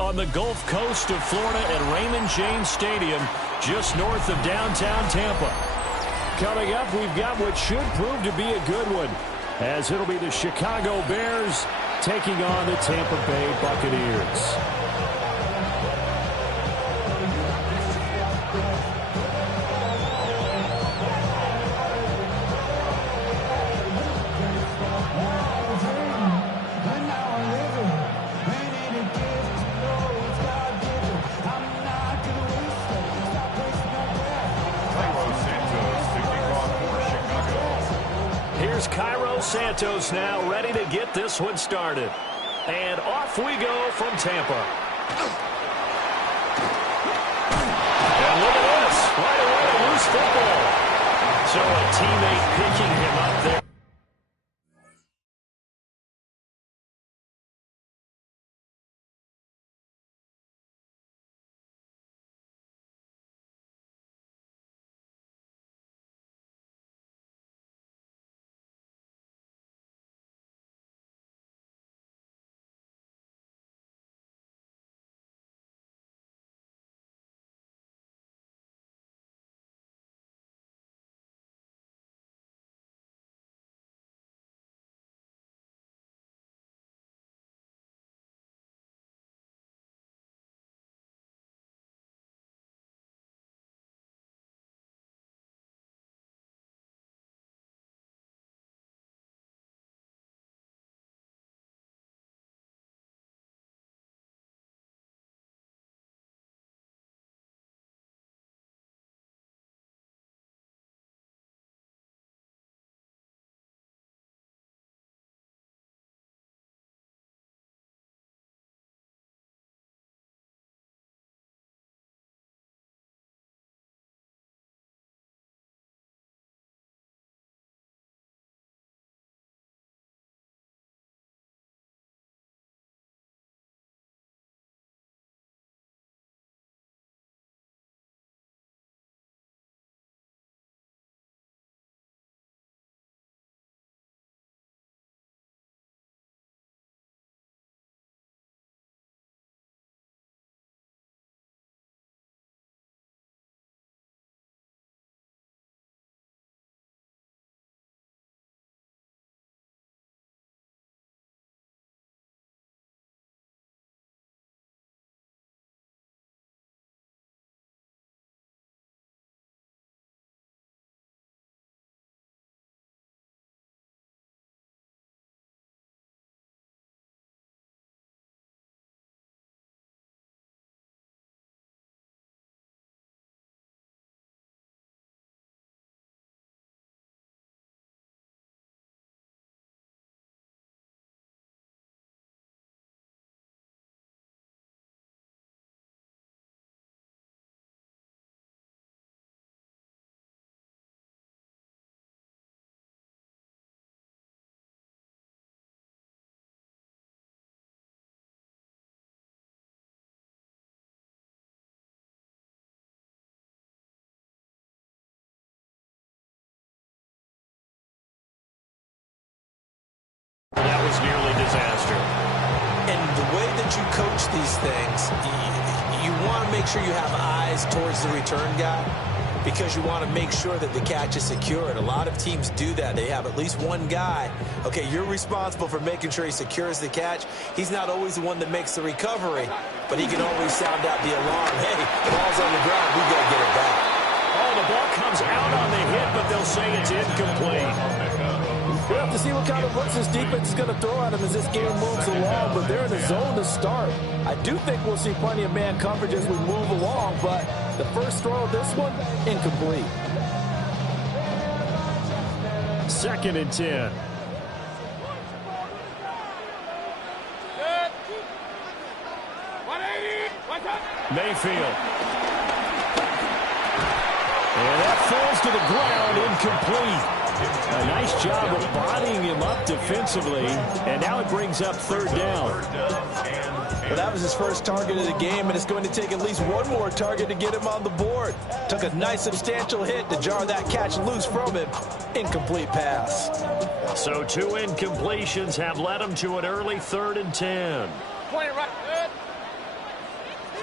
On the Gulf Coast of Florida at Raymond James Stadium, just north of downtown Tampa. Coming up, we've got what should prove to be a good one, as it'll be the Chicago Bears taking on the Tampa Bay Buccaneers. Santos now ready to get this one started. And off we go from Tampa. And look at this. Right away, a loose football. So a teammate picking him up there. That was nearly disaster. And the way that you coach these things, you want to make sure you have eyes towards the return guy because you want to make sure that the catch is secure. And a lot of teams do that. They have at least one guy. Okay, you're responsible for making sure he secures the catch. He's not always the one that makes the recovery, but he can always sound out the alarm. Hey, the ball's on the ground. We got to get it back. Oh, the ball comes out on the hit, but they'll say it's incomplete. We'll have to see what kind of looks this defense is going to throw at him as this game moves along, but they're in a zone to start. I do think we'll see plenty of man coverage as we move along, but the first throw of this one, incomplete. 2nd and 10. Mayfield. And that falls to the ground, incomplete. A nice job of bodying him up defensively, and now it brings up 3rd down. Well, that was his first target of the game, and it's going to take at least one more target to get him on the board. Took a nice substantial hit to jar that catch loose from him. Incomplete pass. So 2 incompletions have led him to an early 3rd and 10.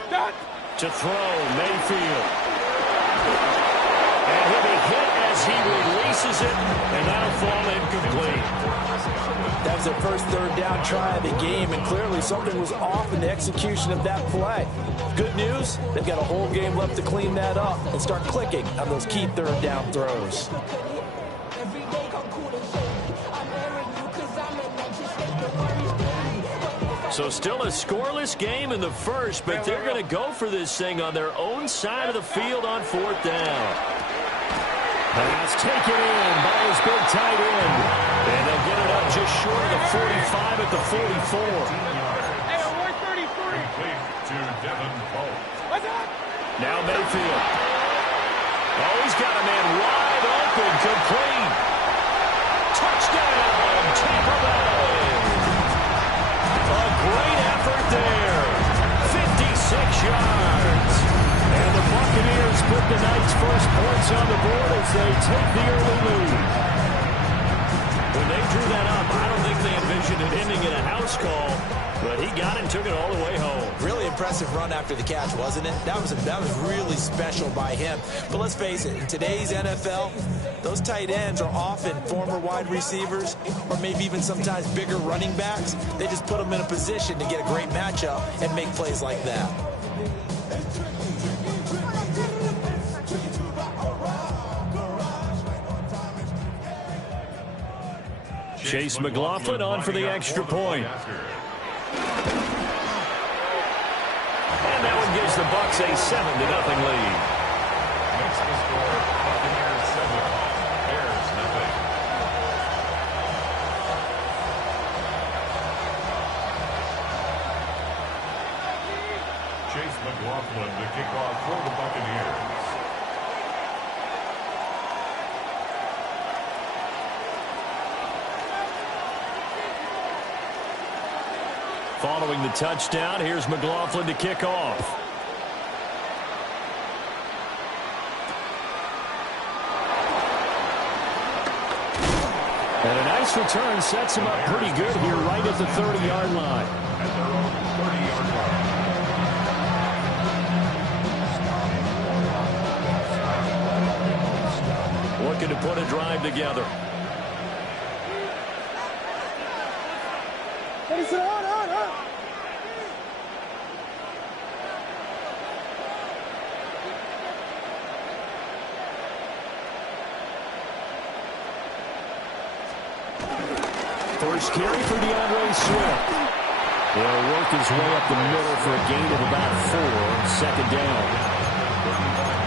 To throw, Mayfield. And he'll be hit as he releases it, and that'll fall incomplete. That was their first third down try of the game, and clearly something was off in the execution of that play. Good news, they've got a whole game left to clean that up and start clicking on those key third down throws. So still a scoreless game in the first, but they're going to go for this thing on their own side of the field on fourth down. Pass taken in by his big tight end. And they'll get it up just short of the 45 at the 44. Now Mayfield. Oh, he's got a man wide open, complete. Touchdown, Tampa Bay. A great effort there. 56 yards. And the Buccaneers put the night's first points on the board as they take the early lead. When they drew that up, I don't think they envisioned it ending in a house call, but he got it and took it all the way home. Really impressive run after the catch, wasn't it? That was really special by him. But let's face it, in today's NFL, those tight ends are often former wide receivers or maybe even sometimes bigger running backs. They just put them in a position to get a great matchup and make plays like that. Chase McLaughlin on for the extra point. And that one gives the Bucs a 7-0 lead. Makes the score Buccaneers 7, Bears nothing. Chase McLaughlin to kick off for the Buccaneers. Following the touchdown, here's McLaughlin to kick off. And a nice return sets him up pretty good here right at the 30-yard line. At their own 30-yard line. Looking to put a drive together. First carry for DeAndre Swift. He'll work his way up the middle for a gain of about 4, second down.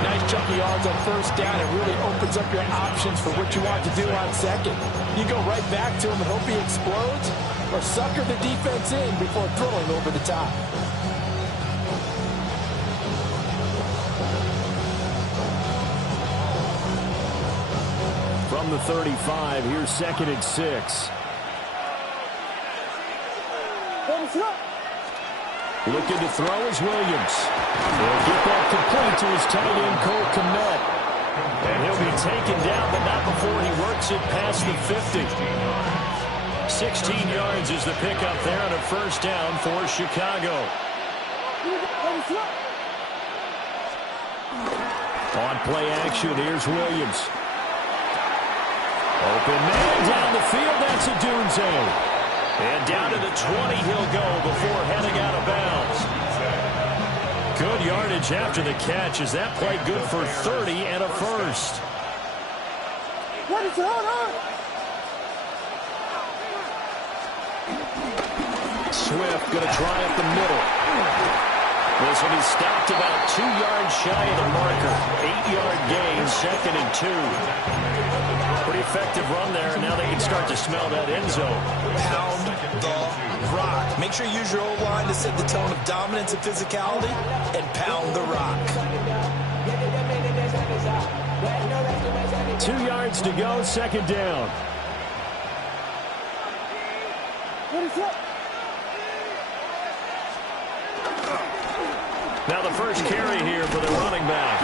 Nice chunky yards on first down. It really opens up your options for what you want to do on second. You go right back to him and hope he explodes, or sucker the defense in before throwing over the top. From the 35, here's 2nd and 6. Looking to throw is Williams. He'll get that complete to his tight end, Mack Med. And he'll be taken down, but not before he works it past the 50. 16 yards is the pickup there on a first down for Chicago. On play action, here's Williams. Open man down the field, that's a Dunze. And down to the 20 he'll go before heading out of bounds. Good yardage after the catch. Is that play good for 30 and a first? What is going on? Swift going to try up the middle. This will be stopped about 2 yards shy of the marker. 8-yard gain, 2nd and 2. Pretty effective run there, and now they can start to smell that end zone. Pound the rock. Make sure you use your O-line to set the tone of dominance and physicality, and pound the rock. 2 yards to go, second down. What is up? Now the first carry here for the running back.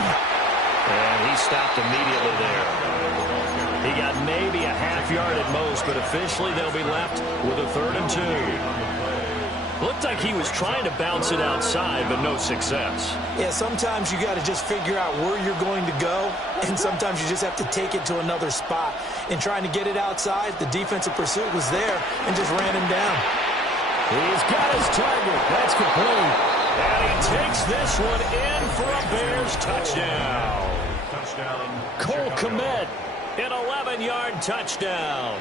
And he stopped immediately there. He got maybe a half yard at most, but officially they'll be left with a 3rd and 2. Looked like he was trying to bounce it outside, but no success. Yeah, sometimes you got to just figure out where you're going to go, and sometimes you just have to take it to another spot. In trying to get it outside, the defensive pursuit was there and just ran him down. He's got his target. That's complete. And he takes this one in for a Bears touchdown. Mack Med, an 11-yard touchdown.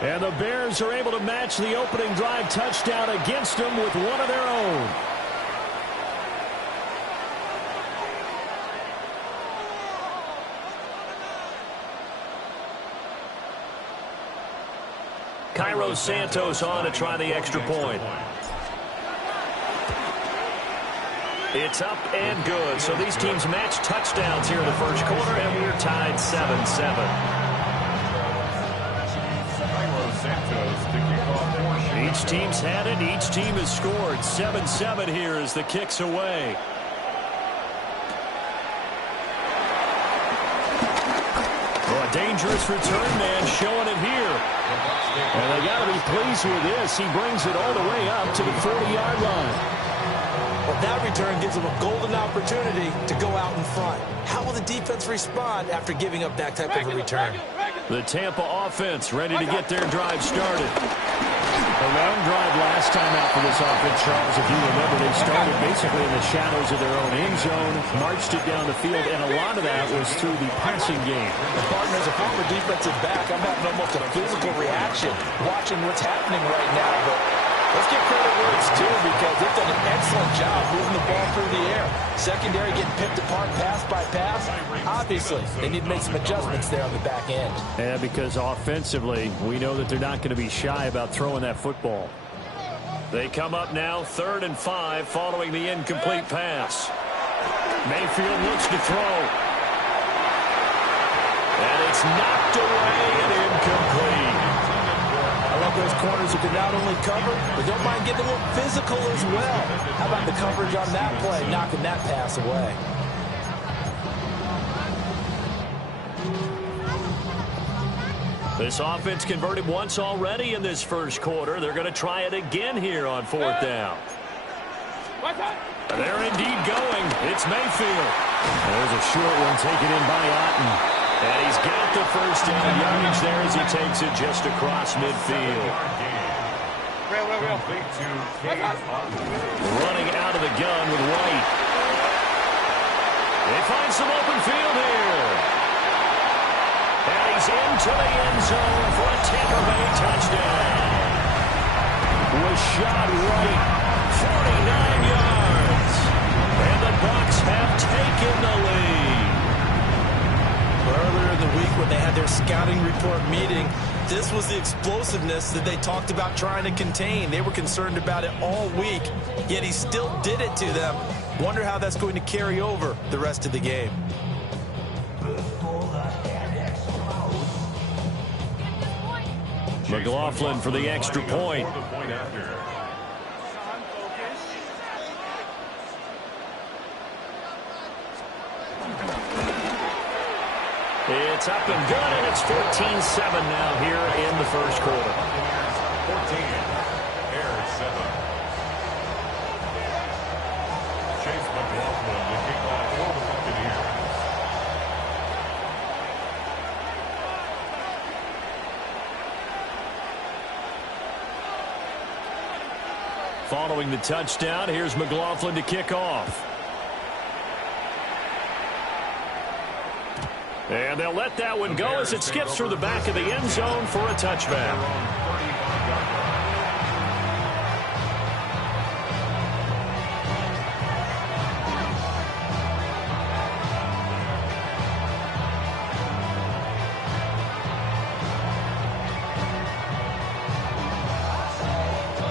And the Bears are able to match the opening drive touchdown against them with one of their own. Cairo Santos on to try the extra point. It's up and good. So these teams match touchdowns here in the first quarter, and we're tied 7-7. Each team's had it. Each team has scored. 7-7 here as the kick's away. Oh, a dangerous return man showing it here. And they got to be pleased with this. He brings it all the way up to the 40-yard line. Well, that return gives them a golden opportunity to go out in front. How will the defense respond after giving up that type of a return? The Tampa offense ready to get their drive started. A long drive last time out for this offense, Charles. If you remember, they started basically in the shadows of their own end zone, marched it down the field, and a lot of that was through the passing game. And partner, as a former defensive back, I'm having almost a physical reaction watching what's happening right now. But let's give credit where it's due, because they've done an excellent job moving the ball through the air. Secondary getting picked apart pass by pass. Obviously, they need to make some adjustments there on the back end. Yeah, because offensively, we know that they're not going to be shy about throwing that football. They come up now 3rd and 5 following the incomplete pass. Mayfield looks to throw. And it's knocked away and incomplete. I love those corners who can not only cover, but don't mind getting a little physical as well. How about the coverage on that play, knocking that pass away? This offense converted once already in this first quarter. They're going to try it again here on 4th down. They're indeed going. It's Mayfield. There's a short one taken in by Otten. And he's got the first down yardage there as he takes it just across midfield. Running out of the gun with White. They find some open field here. And he's into the end zone for a Tampa Bay touchdown. Was shot right, 49 yards. And the Bucs have taken the lead. Earlier in the week when they had their scouting report meeting, this was the explosiveness that they talked about trying to contain. They were concerned about it all week, yet he still did it to them. Wonder how that's going to carry over the rest of the game. McLaughlin for the extra point. It's up and good, and it's 14-7 now here in the first quarter. 14, Bears 7. Chase McLaughlin to kick off for the Buccaneers. Following the touchdown, here's McLaughlin to kick off. And they'll let that one go as it skips through the back of the end zone for a touchback.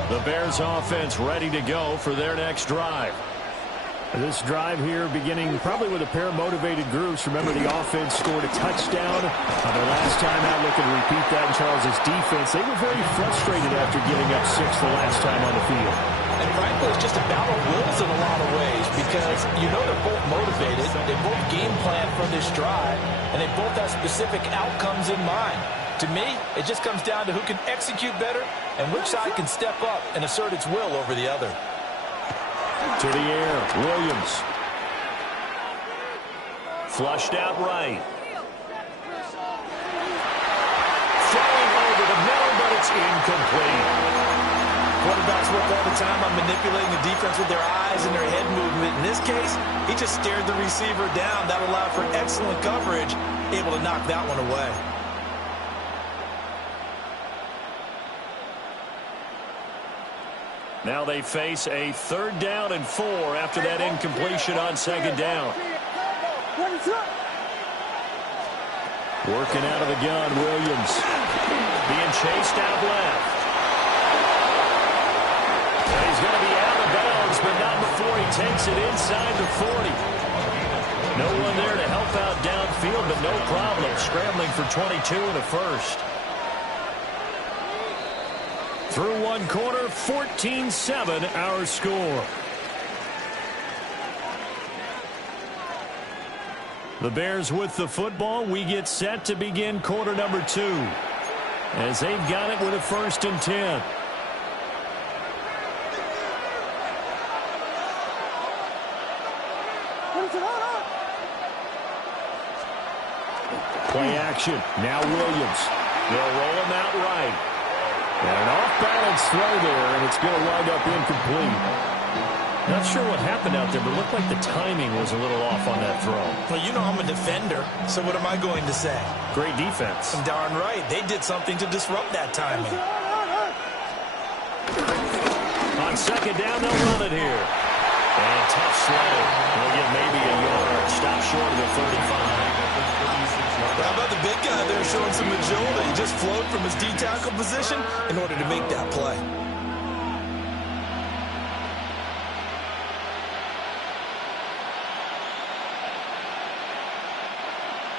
The Bears offense ready to go for their next drive. This drive here beginning probably with a pair of motivated groups. Remember, the offense scored a touchdown their last time out. Looking to repeat that in Charles's defense. They were very frustrated after giving up 6 the last time on the field. And frankly, it's just a battle of wills in a lot of ways, because you know they're both motivated. They both game plan for this drive, and they both have specific outcomes in mind. To me, it just comes down to who can execute better and which side can step up and assert its will over the other. To the air, Williams. Flushed out right. Throwing over the middle, but it's incomplete. Quarterbacks work all the time on manipulating the defense with their eyes and their head movement. In this case, he just stared the receiver down. That allowed for excellent coverage, able to knock that one away. Now they face a 3rd down and 4 after that incompletion on 2nd down. Working out of the gun, Williams. Being chased out left. And he's going to be out of bounds, but not before he takes it inside the 40. No one there to help out downfield, but no problem. Scrambling for 22 and a first. Through 1 quarter, 14-7 our score. The Bears with the football. We get set to begin quarter number 2. As they've got it with a 1st and 10. Play action. Now Williams. They'll roll him out right. And an off-balance throw there, and it's going to wind up incomplete. Not sure what happened out there, but it looked like the timing was a little off on that throw. Well, you know I'm a defender, so what am I going to say? Great defense. I'm darn right. They did something to disrupt that timing. On 2nd down, they'll run it here. And tough slay. They'll get maybe a yard. Stop short of the 35. How about the big guy there showing some agility? He just flowed from his D-tackle position in order to make that play.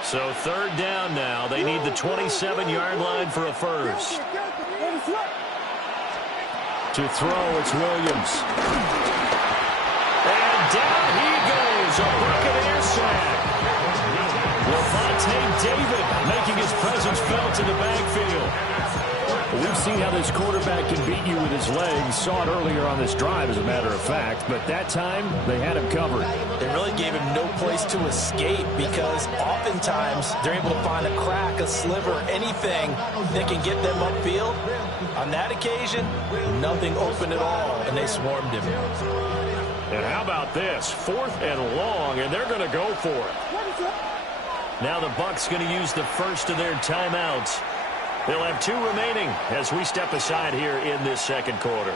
So 3rd down now. They need the 27-yard line for a first. To throw, it's Williams. And down he goes. A Buccaneer sack. Levante David making his presence felt in the backfield. We've seen how this quarterback can beat you with his legs. Saw it earlier on this drive, as a matter of fact. But that time, they had him covered. They really gave him no place to escape because oftentimes they're able to find a crack, a sliver, anything that can get them upfield. On that occasion, nothing open at all, and they swarmed him. And how about this? 4th and long, and they're going to go for it. Now the Bucs going to use the first of their timeouts. They'll have 2 remaining as we step aside here in this 2nd quarter.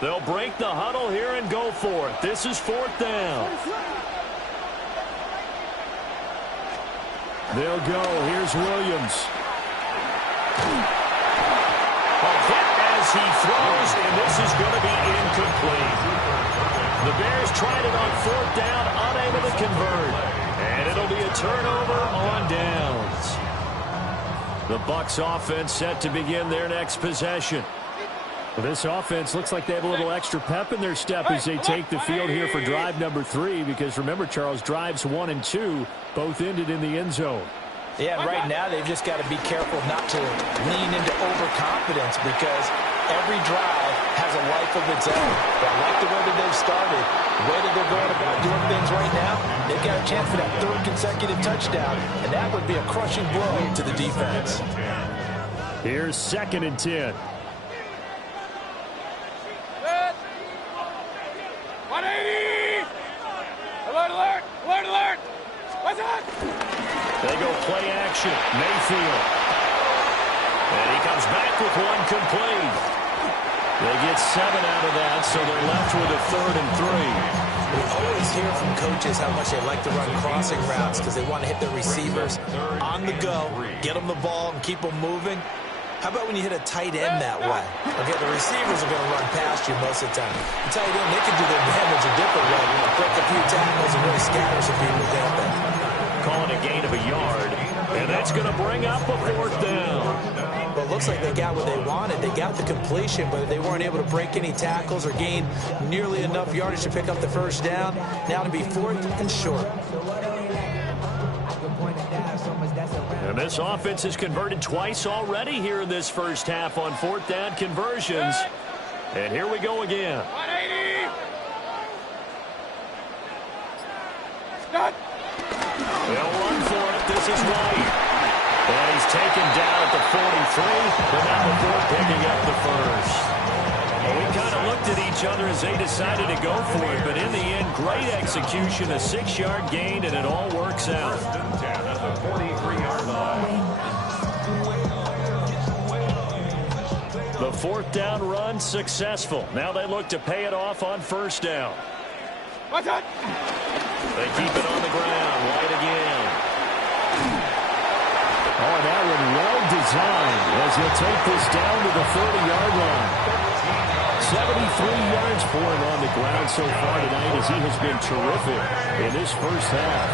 They'll break the huddle here and go for it. This is 4th down. They'll go. Here's Williams. A hit as he throws, and this is going to be incomplete. The Bears tried it on 4th down, unable to convert. And it'll be a turnover on downs. The Bucs offense set to begin their next possession. Well, this offense looks like they have a little extra pep in their step as they take the field here for drive number 3. Because remember, Charles, drives 1 and 2 both ended in the end zone. Yeah, and right now they've just got to be careful not to lean into overconfidence because every drive has a life of its own. But I like the way that they've started, the way that they're going about doing things right now. They've got a chance for that 3rd consecutive touchdown, and that would be a crushing blow to the defense. Here's 2nd and 10. Set. 180. Alert, alert, alert, alert. What's that? They go play action. Mayfield. And he comes back with 1 complete. They get 7 out of that, so they're left with a 3rd and 3. We always hear from coaches how much they like to run crossing routes because they want to hit their receivers on the go, get them the ball, and keep them moving. How about when you hit a tight end that way? Okay, the receivers are going to run past you most of the time. The tight end, they can do their damage a different way. Break a few tackles and really scatter some people down there. Calling a gain of a yard. And that's going to bring up a fourth down. Well, it looks like they got what they wanted. They got the completion, but they weren't able to break any tackles or gain nearly enough yardage to pick up the first down. Now to be fourth and short. And this offense has converted twice already here in this first half on fourth down conversions. And here we go again. 180. Stop. They'll run for it. This is White. And he's taken down at the 43, but now the fourth picking up the first. Well, we kind of looked at each other as they decided to go for it, but in the end, great execution, a 6-yard gain, and it all works out. At the 43-yard line. The fourth down run successful. Now they look to pay it off on first down. What's that? They keep it on the ground. White again. Oh, that one well designed as he'll take this down to the 30-yard line. 73 yards for him on the ground so far tonight as he has been terrific in this first half.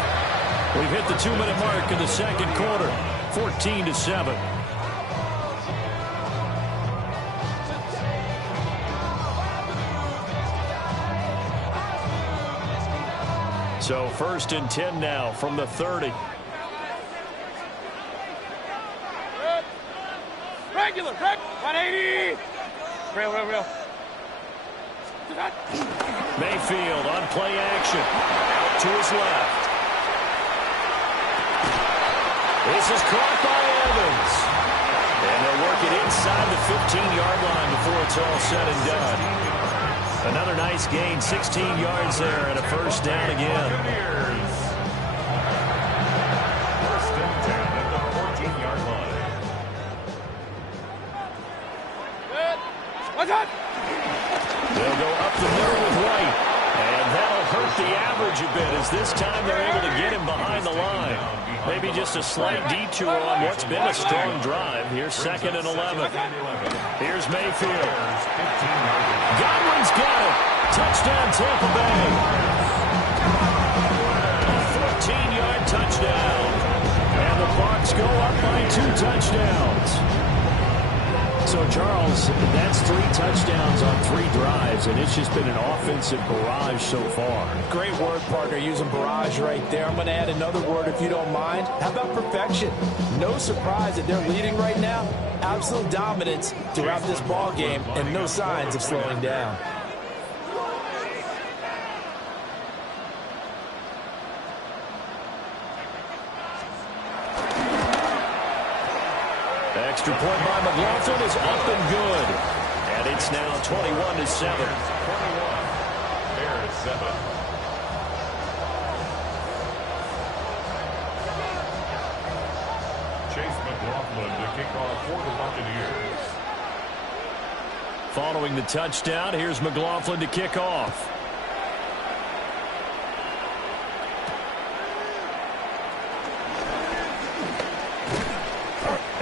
We've hit the 2-minute mark in the second quarter. 14-7. So first and 10 now from the 30. Regular, 180. Real. Mayfield on play action. Out to his left. This is caught by Evans. And they'll work it inside the 15-yard line before it's all said and done. Another nice gain, 16 yards there, and a first down again. First and 10 at the 14-yard line. Good. What's that? They'll go up the middle with White, and that'll hurt the average a bit as this time they're able to get him behind the line. Maybe just a slight detour on what's been a strong drive. Here's second and 11. Here's Mayfield. Godwin's got it. Touchdown, Tampa Bay. 14-yard touchdown. And the Bucs go up by 2 touchdowns. So, Charles, that's 3 touchdowns on 3 drives, and it's just been an offensive barrage so far. Great word, partner, using barrage right there. I'm going to add another word if you don't mind. How about perfection? No surprise that they're leading right now. Absolute dominance throughout this ball game and no signs of slowing down. Extra point by McLaughlin is up and good. And it's now 21-7. 21. Bears 7. Chase McLaughlin to kick off for the Buccaneers. Following the touchdown, here's McLaughlin to kick off.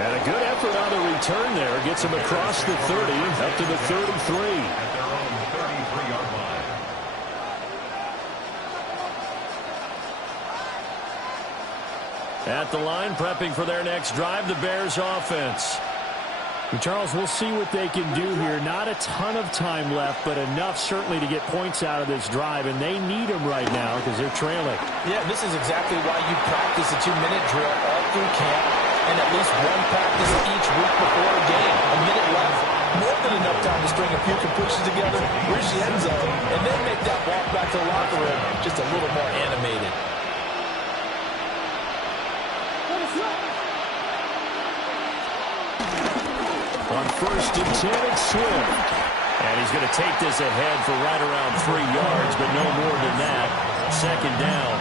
And a good effort on the return there. Gets him across the 30, up to the 33. At their own 33-yard line. At the line, prepping for their next drive, the Bears offense. Charles, we'll see what they can do here. Not a ton of time left, but enough certainly to get points out of this drive, and they need them right now because they're trailing. Yeah, this is exactly why you practice a 2-minute drill all through camp and at least one practice each week before a game. A minute left, more than enough time to string a few completions together, reach the end zone, and then make that walk back to the locker room just a little more animated. On first and 10, it's Swift. And he's going to take this ahead for right around 3 yards, but no more than that. Second down.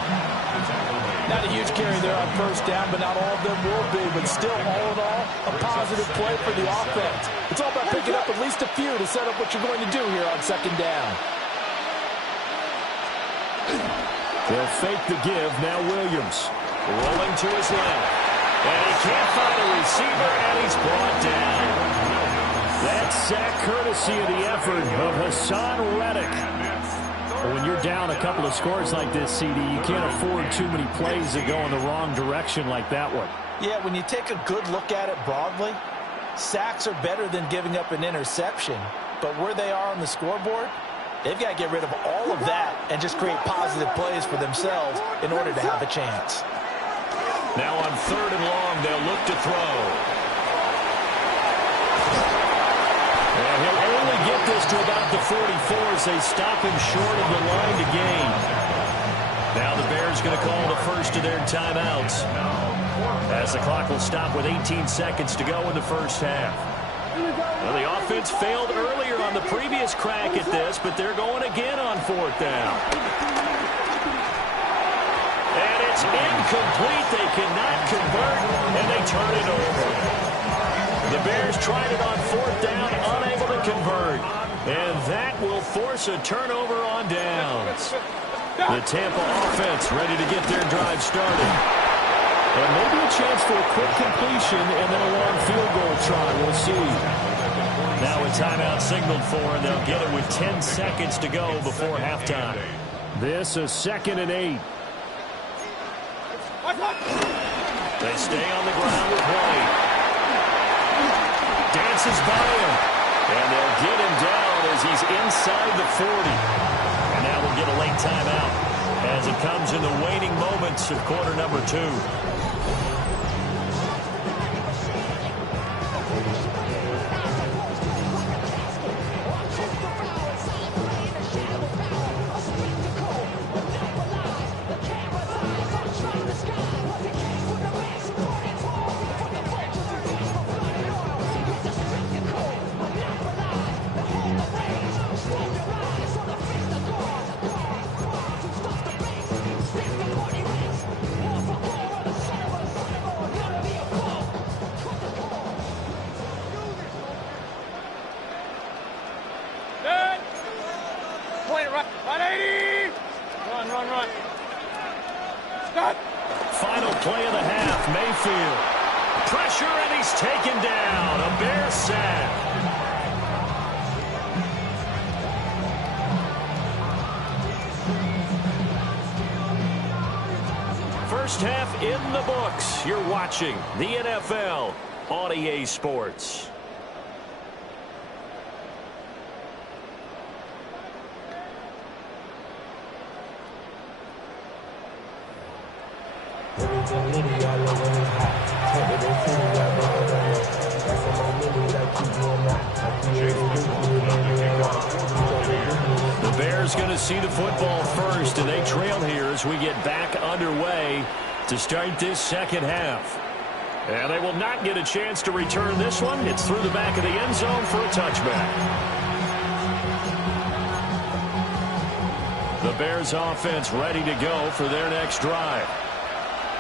Not a huge carry there on first down, but not all of them will be. But still, all in all, a positive play for the offense. It's all about picking up at least a few to set up what you're going to do here on second down. They'll fake the give. Now Williams rolling to his left. And he can't find a receiver, and he's brought down. That sack courtesy of the effort of Hassan Reddick. When you're down a couple of scores like this, CD, you can't afford too many plays that go in the wrong direction like that one. Yeah, when you take a good look at it broadly, sacks are better than giving up an interception. But where they are on the scoreboard, they've got to get rid of all of that and just create positive plays for themselves in order to have a chance. Now on 3rd and long, they'll look to throw. And he'll only get this to about the 44 as they stop him short of the line to gain. Now the Bears going to call the first of their timeouts, as the clock will stop with 18 seconds to go in the first half. Well, the offense failed earlier on the previous crack at this, but they're going again on 4th down. And it's incomplete. They cannot convert, and they turn it over. The Bears tried it on 4th down, unable to convert. And that will force a turnover on downs. The Tampa offense ready to get their drive started. And maybe a chance for a quick completion and then a long field goal try. We'll see. Now a timeout signaled for, and they'll get it with 10 seconds to go before halftime. This is 2nd and 8. They stay on the ground with White. Dances by him. And they'll get him down as he's inside the 40. And now we'll get a late timeout as it comes in the waning moments of quarter number 2. Final play of the half, Mayfield. Pressure, and he's taken down. A Bear sack. First half in the books. You're watching the NFL on EA Sports. The Bears going to see the football first, and they trail here as we get back underway to start this second half. And they will not get a chance to return this one. It's through the back of the end zone for a touchback. The Bears offense ready to go for their next drive.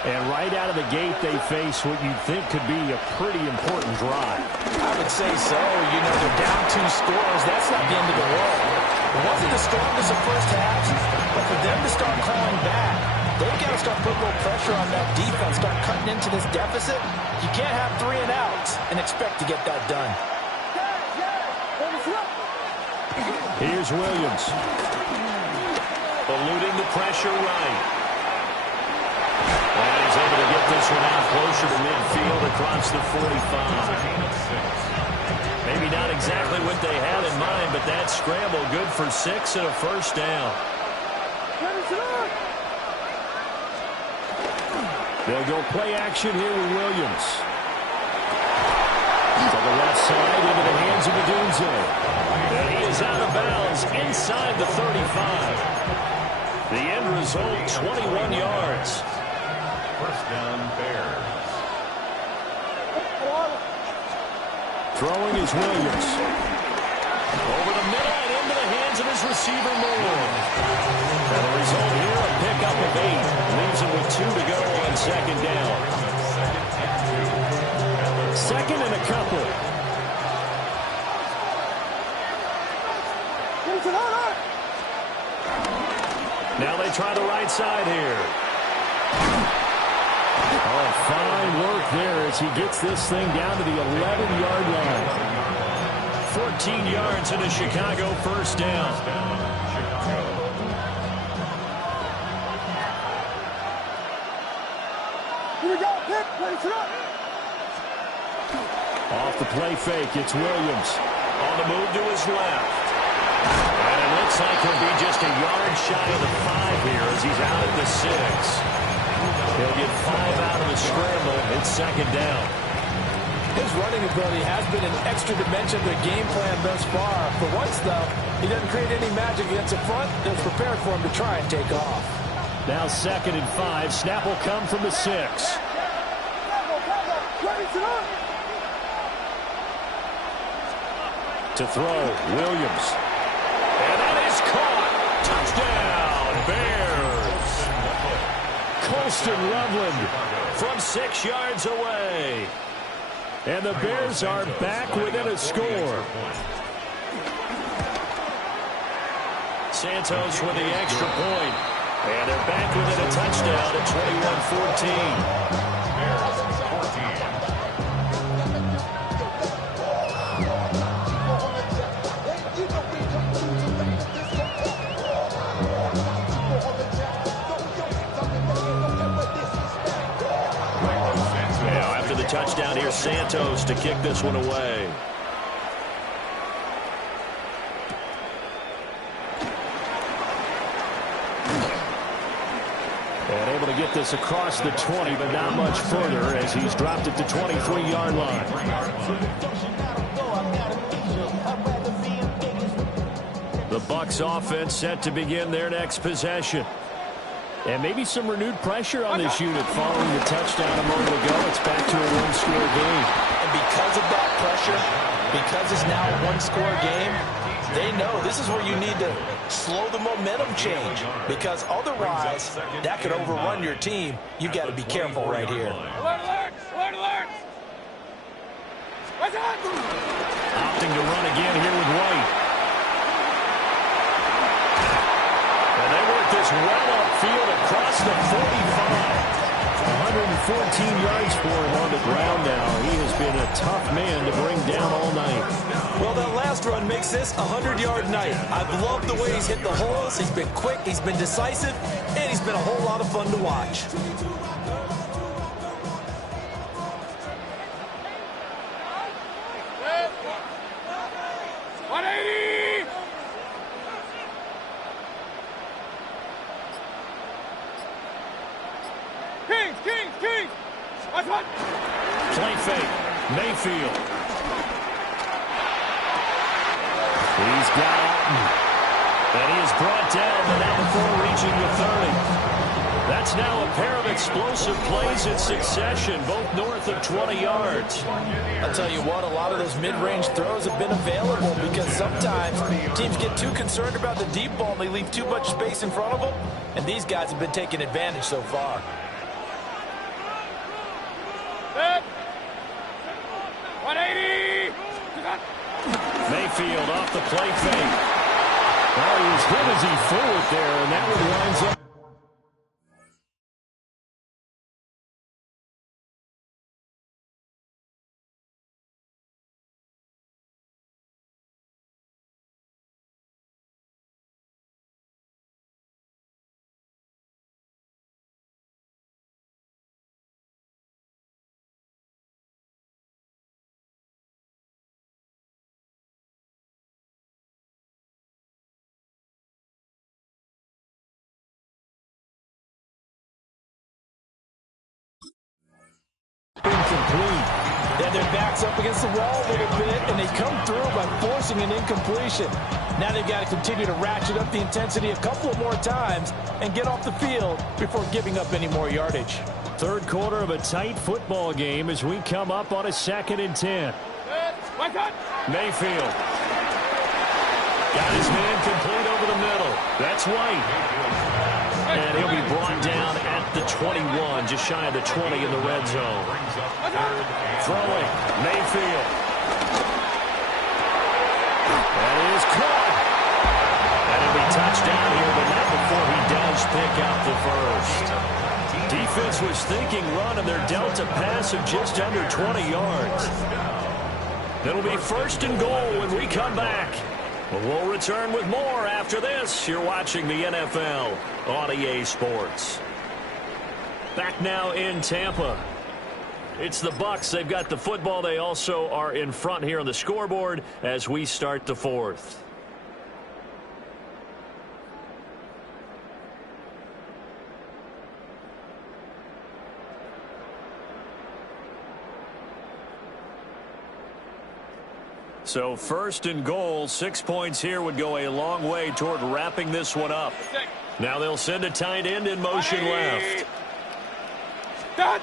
And right out of the gate, they face what you'd think could be a pretty important drive. I would say so. You know, they're down 2 scores. That's not the end of the world. It wasn't the strongest of first halves, but for them to start calling back, they've got to start putting a little pressure on that defense, start cutting into this deficit. You can't have 3 and outs and expect to get that done. Here's Williams. Eluding the pressure right. And he's able to get this one out closer to midfield across the 45. Maybe not exactly what they had in mind, but that scramble good for 6 and a first down. They'll go play action here with Williams. To the left side into the hands of Odunze. And he is out of bounds inside the 35. The end result, 21 yards. First down, Bears. Throwing is Williams. Over the middle and into the hands of his receiver, Moore. And the result here, a pickup of 8. Leaves him with 2 to go on second down. Second and a couple. Now they try the right side here. Oh, fine work there as he gets this thing down to the 11-yard line. 14 yards and a Chicago first down. Here we go. Hit. Ready, sit up. Off the play fake, it's Williams. On the move to his left. And it looks like he'll be just a yard shy of the 5 here as he's out at the 6. He'll get 5 out of the scramble. It's second down. His running ability has been an extra dimension of the game plan thus far. For once, though, he doesn't create any magic against the front that's prepared for him to try and take off. Now second and 5. Snap will come from the 6. To throw, Williams. And that is caught. Touchdown, Bears. Colston Loveland from 6 yards away. And the Bears are back within a score. Santos with the extra point. And they're back within a touchdown at 21-14. Touchdown here, Santos to kick this one away. And able to get this across the 20, but not much further as he's dropped it to 23-yard line. The Bucs offense set to begin their next possession. And maybe some renewed pressure on this unit following the touchdown a moment ago. It's back to a one-score game. And because of that pressure, because it's now a one-score game, they know this is where you need to slow the momentum change. Because otherwise, that could overrun your team. You've got to be careful right here. Alert, alert! Alert, alert! What's up? Opting to run again here with White. And they work this well upfield across the 45. 114 yards for him on the ground now. He has been a tough man to bring down all night. Well, that last run makes this a 100-yard night. I've loved the way he's hit the holes. He's been quick, he's been decisive, and he's been a whole lot of fun to watch. Kings! What's what? Play fake. Mayfield. He's got Alton. And he is brought down, but now before reaching the 30. That's now a pair of explosive plays in succession, both north of 20 yards. I'll tell you what, a lot of those mid-range throws have been available because sometimes teams get too concerned about the deep ball and they leave too much space in front of them, and these guys have been taking advantage so far. Set. 180. Mayfield off the play fake. Well, he was good as he threw it there, and that one winds up. Incomplete. And their back's up against the wall a little bit, and they come through by forcing an incompletion. Now they've got to continue to ratchet up the intensity a couple more times and get off the field before giving up any more yardage. Third quarter of a tight football game as we come up on a 2nd and 10. Mayfield. Got his man complete over the middle. That's White. And he'll be brought down at the 21, just shy of the 20 in the red zone. Throwing, Mayfield. That is caught. And it'll be touchdown here, but not before he does pick out the first. Defense was thinking run, and they're dealt a pass of just under 20 yards. It'll be 1st and goal when we come back. We'll return with more after this. You're watching the NFL on EA Sports. Back now in Tampa. It's the Bucs. They've got the football. They also are in front here on the scoreboard as we start the fourth. So first and goal, 6 points here would go a long way toward wrapping this one up. Now they'll send a tight end in motion left. Right.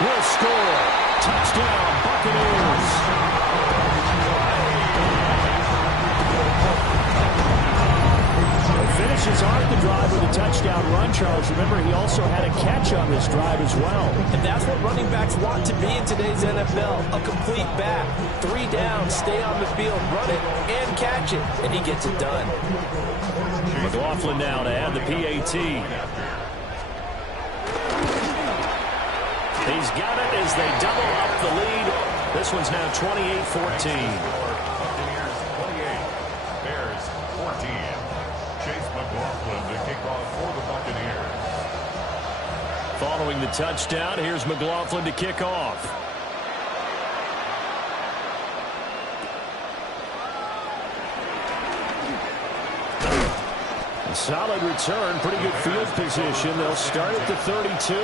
Will score. Touchdown, Buccaneers. Finishes off the drive with a touchdown run, Charles. Remember, he also had a catch on this drive as well. And that's what running backs want to be in today's NFL. A complete back. 3 down, stay on the field, run it, and catch it. And he gets it done. McLaughlin now to add the PAT. He's got it as they double up the lead. This one's now 28-14. Following the touchdown, here's McLaughlin to kick off. A solid return, pretty good field position. They'll start at the 32.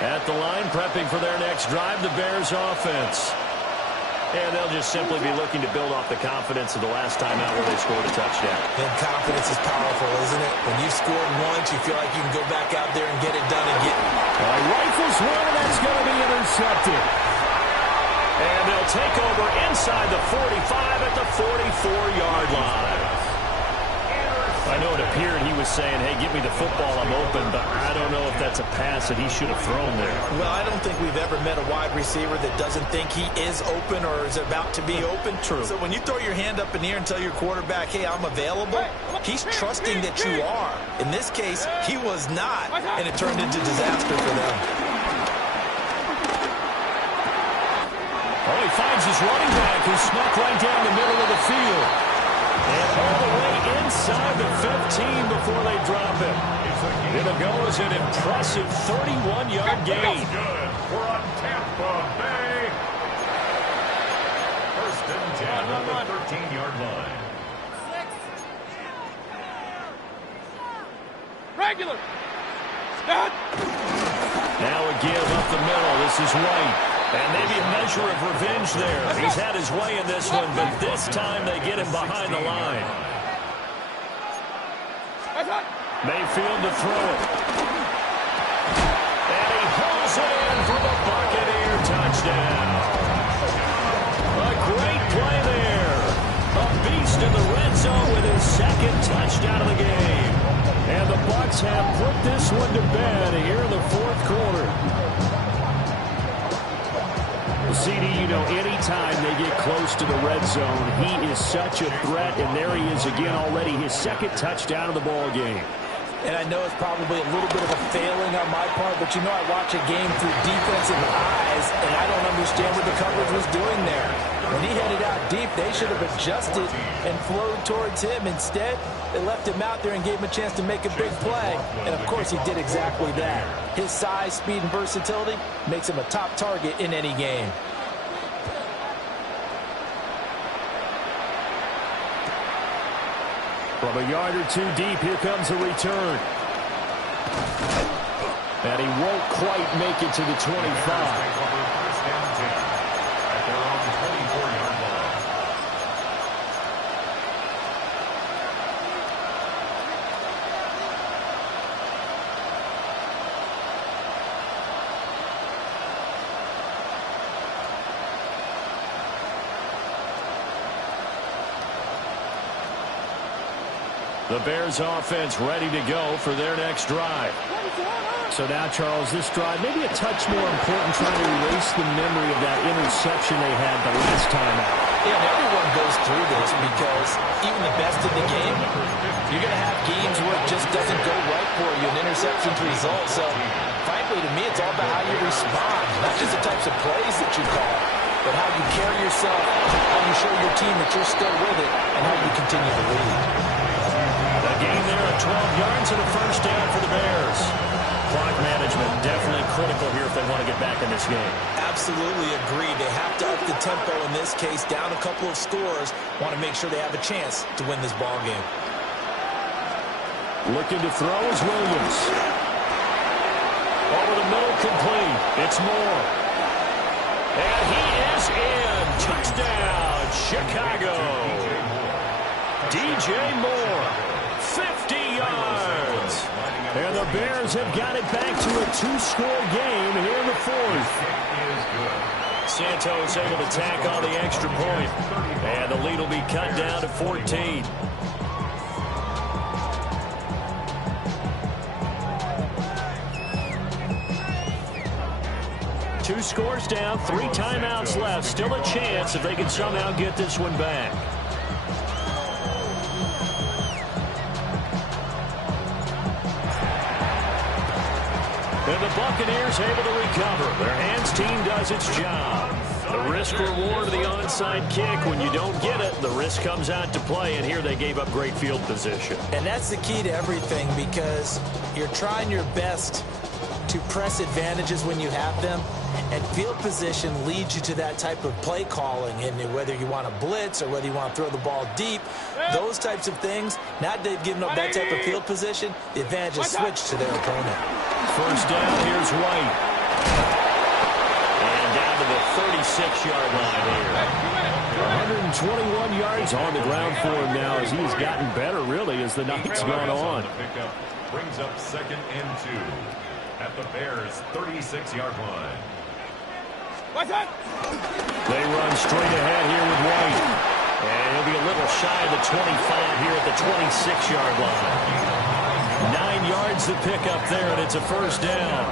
At the line, prepping for their next drive, the Bears offense. And they'll just simply be looking to build off the confidence of the last time out where they scored a touchdown. And confidence is powerful, isn't it? When you've scored once, you feel like you can go back out there and get it done again. Rifles one, and that's going to be intercepted. And they'll take over inside the 45 at the 44-yard line. I know it appeared he was saying, hey, give me the football, I'm open, but I don't know if that's a pass that he should have thrown there. Well, I don't think we've ever met a wide receiver that doesn't think he is open or is about to be open. True. So when you throw your hand up in the air and tell your quarterback, hey, I'm available, he's trusting that you are. In this case, he was not, and it turned into disaster for them. Oh, he finds his running back who snuck right down the middle of the field. And all the way inside the 15 before they drop him. And it goes an impressive 31-yard gain. Good. We're on Tampa Bay. First and 10 on the 13-yard line. Regular. Stop. Now a give up the middle. This is White. And maybe a measure of revenge there. He's had his way in this one, but this time they get him behind the line. Mayfield to throw it. And he pulls it in for the Buccaneer touchdown. A great play there. A beast in the red zone with his second touchdown of the game. And the Bucs have put this one to bed here in the fourth quarter. CD, you know, anytime they get close to the red zone, he is such a threat, and there he is again already, his second touchdown of the ball game. And I know it's probably a little bit of a failing on my part, but you know I watch a game through defensive eyes, and I don't understand what the coverage was doing there. When he headed out deep, they should have adjusted and flowed towards him. Instead, they left him out there and gave him a chance to make a big play. And, of course, he did exactly that. His size, speed, and versatility makes him a top target in any game. From a yard or two deep, here comes a return. And he won't quite make it to the 25. The Bears offense ready to go for their next drive. So now, Charles, this drive maybe a touch more important, trying to erase the memory of that interception they had the last time out. Yeah, and everyone goes through this because even the best in the game, you're going to have games where it just doesn't go right for you, and interceptions result. So, frankly, to me, it's all about how you respond. Not just the types of plays that you call, but how you carry yourself, how you show your team that you're still with it, and how you continue to lead. The game there at 12 yards and a first down for the Bears. Clock management definitely critical here if they want to get back in this game. Absolutely agree. They have to up the tempo in this case, down a couple of scores. Want to make sure they have a chance to win this ball game. Looking to throw is Williams. Over the middle, complete. It's Moore. And he is in. Touchdown, Chicago. DJ Moore, 50 yards. And the Bears have got it back to a two-score game here in the fourth. Santos able to tack on the extra point. And the lead will be cut down to 14. Two scores down, 3 timeouts left. Still a chance if they can somehow get this one back. And the Buccaneers able to recover. Their hands team does its job. The risk reward of the onside kick. When you don't get it, the risk comes out to play. And here they gave up great field position. And that's the key to everything, because you're trying your best to press advantages when you have them. And field position leads you to that type of play calling. And whether you want to blitz or whether you want to throw the ball deep, those types of things, now that they've given up that type of field position, the advantage is switched to their opponent. First down, here's White. And down to the 36-yard line here. 121 yards on the ground for him now as he's gotten better, really, as the night's gone on. Brings up 2nd and 2 at the Bears' 36-yard line. They run straight ahead here with White. And he'll be a little shy of the 25 here at the 26-yard line. 9 yards to pick up there, and it's a first down.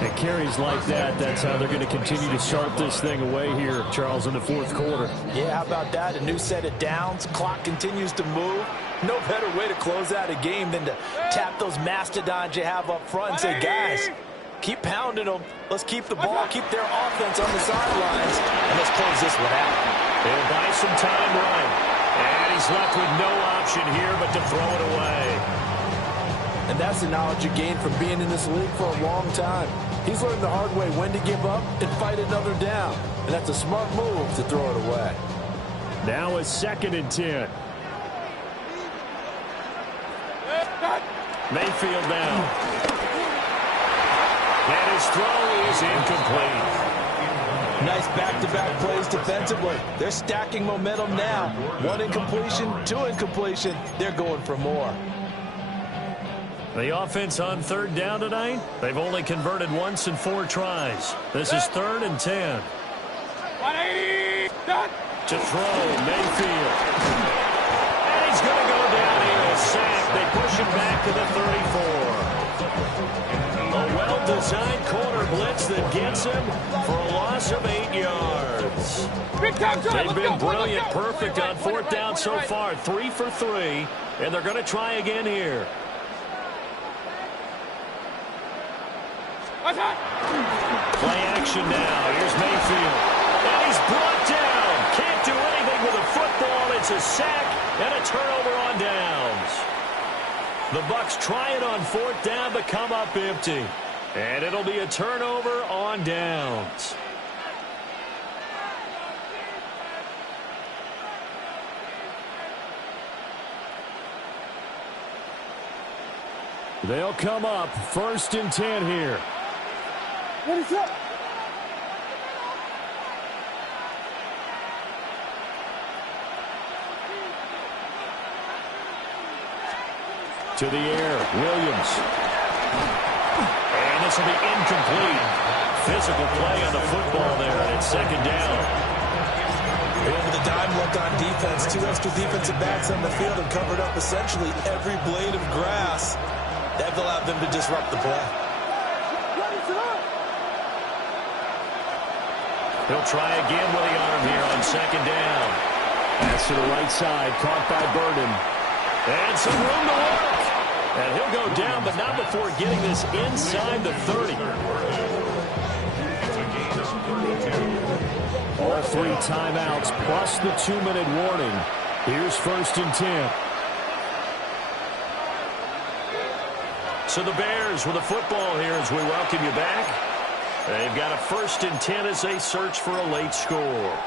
And carries like that, that's how they're going to continue to start this thing away here, Charles, in the fourth quarter. Yeah, how about that? A new set of downs. Clock continues to move. No better way to close out a game than to tap those mastodons you have up front and say, guys, keep pounding them. Let's keep the ball, keep their offense on the sidelines, and let's close this one out. They'll buy some time right. And he's left with no option here but to throw it away. And that's the knowledge you gain from being in this league for a long time. He's learned the hard way when to give up and fight another down. And that's a smart move to throw it away. Now a 2nd and 10. Mayfield now. And his throw is incomplete. Nice back-to-back plays defensively. They're stacking momentum now. 1 incompletion, 2 incompletion. They're going for more. The offense on 3rd down tonight, they've only converted once in 4 tries. This is 3rd and 10. 180. To throw, Mayfield. And he's going to go down here, a sack. They push him back to the 34. A well-designed corner blitz that gets him for a loss of 8 yards. They've been brilliant, perfect on 4th down so far. 3 for 3, and they're going to try again here. Play action now. Here's Mayfield. And he's brought down. Can't do anything with a football. It's a sack and a turnover on downs. The Bucs try it on 4th down but come up empty. And it'll be a turnover on downs. They'll come up 1st and 10 here. What is up? To the air, Williams. And this will be incomplete. Physical play on the football there, and it's 2nd down. Over the dime look on defense. 2 extra defensive backs on the field and covered up essentially every blade of grass. That allowed them to disrupt the play. He'll try again with the arm here on 2nd down. Pass to the right side, caught by Burden. And some room to work. And he'll go down, but not before getting this inside the 30. 3 timeouts plus the 2-minute warning. Here's 1st and 10. So the Bears with a football here as we welcome you back. They've got a 1st and 10 as they search for a late score.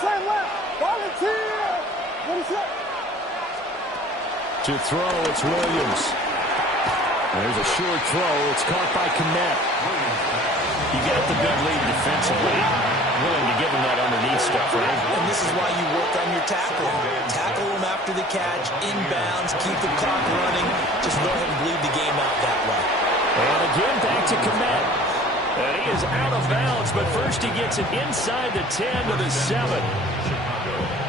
Slam left, volunteer. To throw, it's Williams. There's a short throw. It's caught by Mack. You got the big lead defensively. Willing to give him that underneath stuff, right? And this is why you work on your tackle. Tackle him after the catch, inbounds, keep the clock running. Just go ahead and bleed the game out that way. And again, back to Mack. And he is out of bounds, but first he gets it inside the 10 to the 7.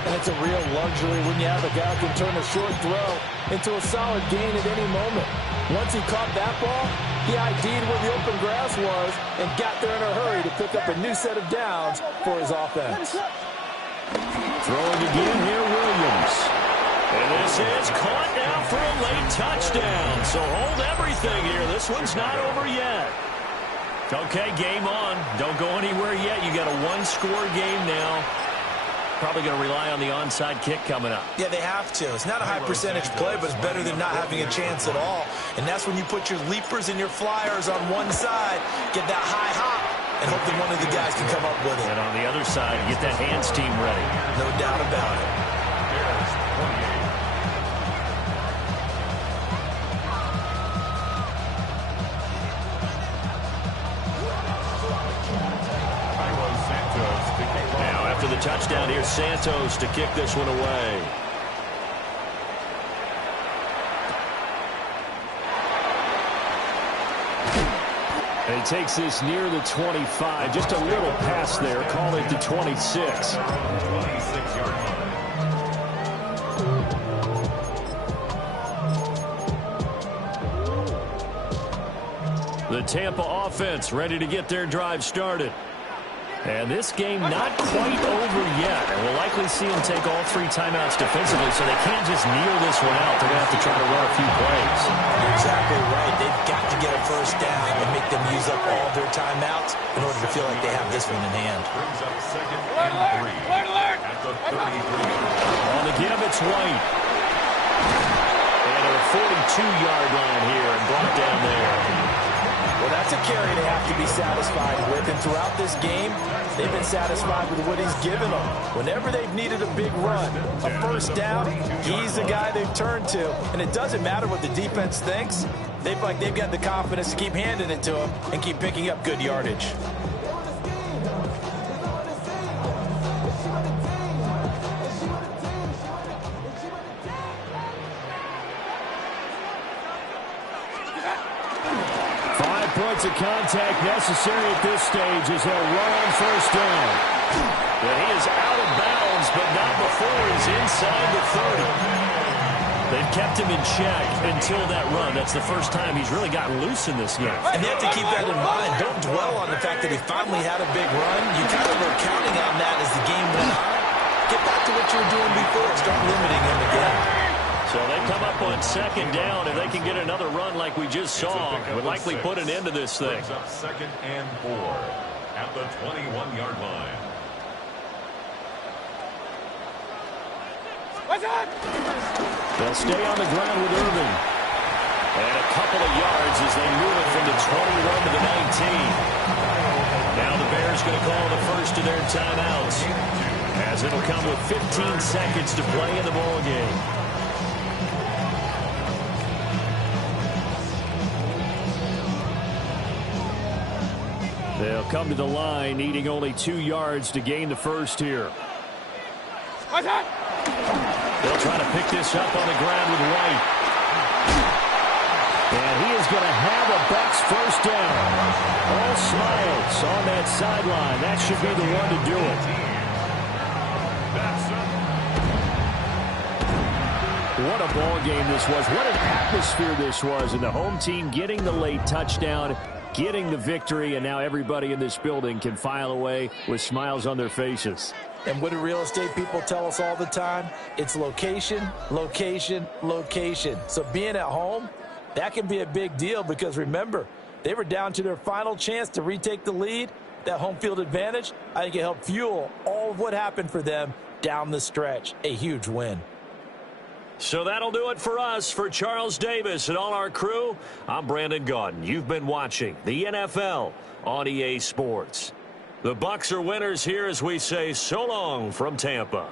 And it's a real luxury when you have a guy who can turn a short throw into a solid gain at any moment. Once he caught that ball, he ID'd where the open grass was and got there in a hurry to pick up a new set of downs for his offense. Throwing again here, Williams. And this is caught now for a late touchdown. So hold everything here. This one's not over yet. Okay, game on. Don't go anywhere yet. You got a 1-score game now. Probably going to rely on the onside kick coming up. Yeah, they have to. It's not a high percentage play, but it's better than not having a chance at all. And that's when you put your leapers and your flyers on one side, get that high hop, and hope that one of the guys can come up with it. And on the other side, get that hands team ready. No doubt about it. The touchdown here, Santos to kick this one away. And he takes this near the 25. Just a little pass there. Call it the 26. 26-yard line. The Tampa offense ready to get their drive started. And this game not quite over yet. And we'll likely see them take all 3 timeouts defensively, so they can't just kneel this one out. They're going to have to try to run a few plays. You're exactly right. They've got to get a first down and make them use up all their timeouts in order to feel like they have this one in hand. Brings up 2nd and 3 at the 33. On the give, it's White. And a 42-yard line here and brought down there. Well, that's a carry they have to be satisfied with. And throughout this game, they've been satisfied with what he's given them. Whenever they've needed a big run, a first down, he's the guy they've turned to. And it doesn't matter what the defense thinks. They've got the confidence to keep handing it to him and keep picking up good yardage. Points of contact necessary at this stage as they'll run on first down. But he is out of bounds, but not before he's inside the 30. They've kept him in check until that run. That's the first time he's really gotten loose in this game. And you have to keep that in mind. Don't dwell on the fact that he finally had a big run. You kind of were counting on that as the game went on. Get back to what you were doing before. Start limiting him again. So they come up on 2nd down. If they can get another run like we just saw, would likely put an end to this thing. Brings up 2nd and 4 at the 21-yard line. They'll stay on the ground with Irving. And a couple of yards as they move it from the 21 to the 19. Now the Bears going to call the first of their timeouts, as it'll come with 15 seconds to play in the ball game. They'll come to the line, needing only 2 yards to gain the first here. They'll try to pick this up on the ground with White. And he is going to have a Bucs first down. All smiles on that sideline. That should be the one to do it. What a ball game this was. What an atmosphere this was. And the home team getting the late touchdown getting the victory, and now everybody in this building can file away with smiles on their faces. And what do real estate people tell us all the time? It's location, location, location. So being at home, that can be a big deal because remember, they were down to their final chance to retake the lead. That home field advantage, I think it helped fuel all of what happened for them down the stretch. A huge win. So that'll do it for us. For Charles Davis and all our crew, I'm Brandon Gaudin. You've been watching the NFL on EA Sports. The Bucs are winners here as we say so long from Tampa.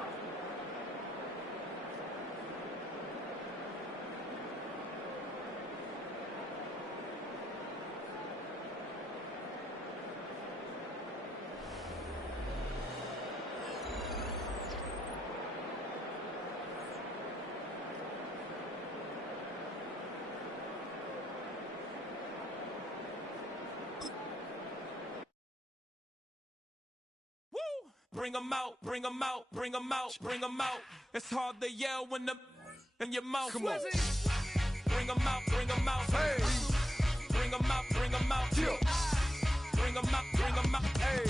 Bring 'em out, bring 'em out, bring 'em out, bring 'em out. It's hard to yell when the in your mouth. Come on. Bring 'em out, bring 'em out. Hey. Bring 'em out, bring 'em out. Yeah. Bring 'em out, bring 'em out. Hey.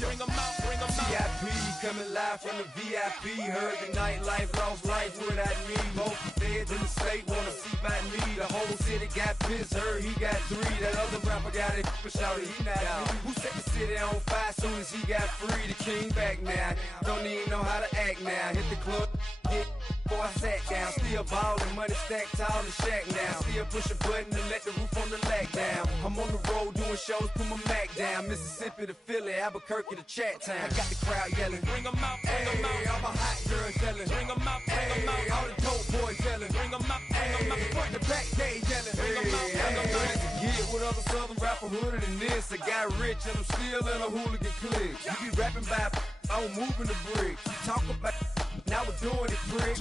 Bring 'em out, bring 'em out. VIP coming live from the VIP. Heard the nightlife, lost life without me. Both feds in the state wanna see by me. The whole city got pissed, heard he got 3. That other rapper got it, but shouted he not me. Who set the city on fire soon as he got free? The king back now, don't even know how to act now. Hit the club, get before I sat down. Still ballin', money stacked tall in the shack now. Still push a button to let the roof on the lag down. I'm on the road doing shows, put my Mac down. Mississippi to Philly, Albuquerque to Chat Town. I got the crowd yelling, bring 'em out, bring 'em out. All my hot girls yelling, bring 'em out, bring 'em out. All the dope boys yelling, bring 'em out, bring 'em out. Front to back, they yelling, bring 'em out, bring 'em out. Get with other southern rapper hooded than this. I got rich and I'm still in a hooligan clique. You be rapping by, I'm moving the bricks. You talk about, now we're doing it, prick.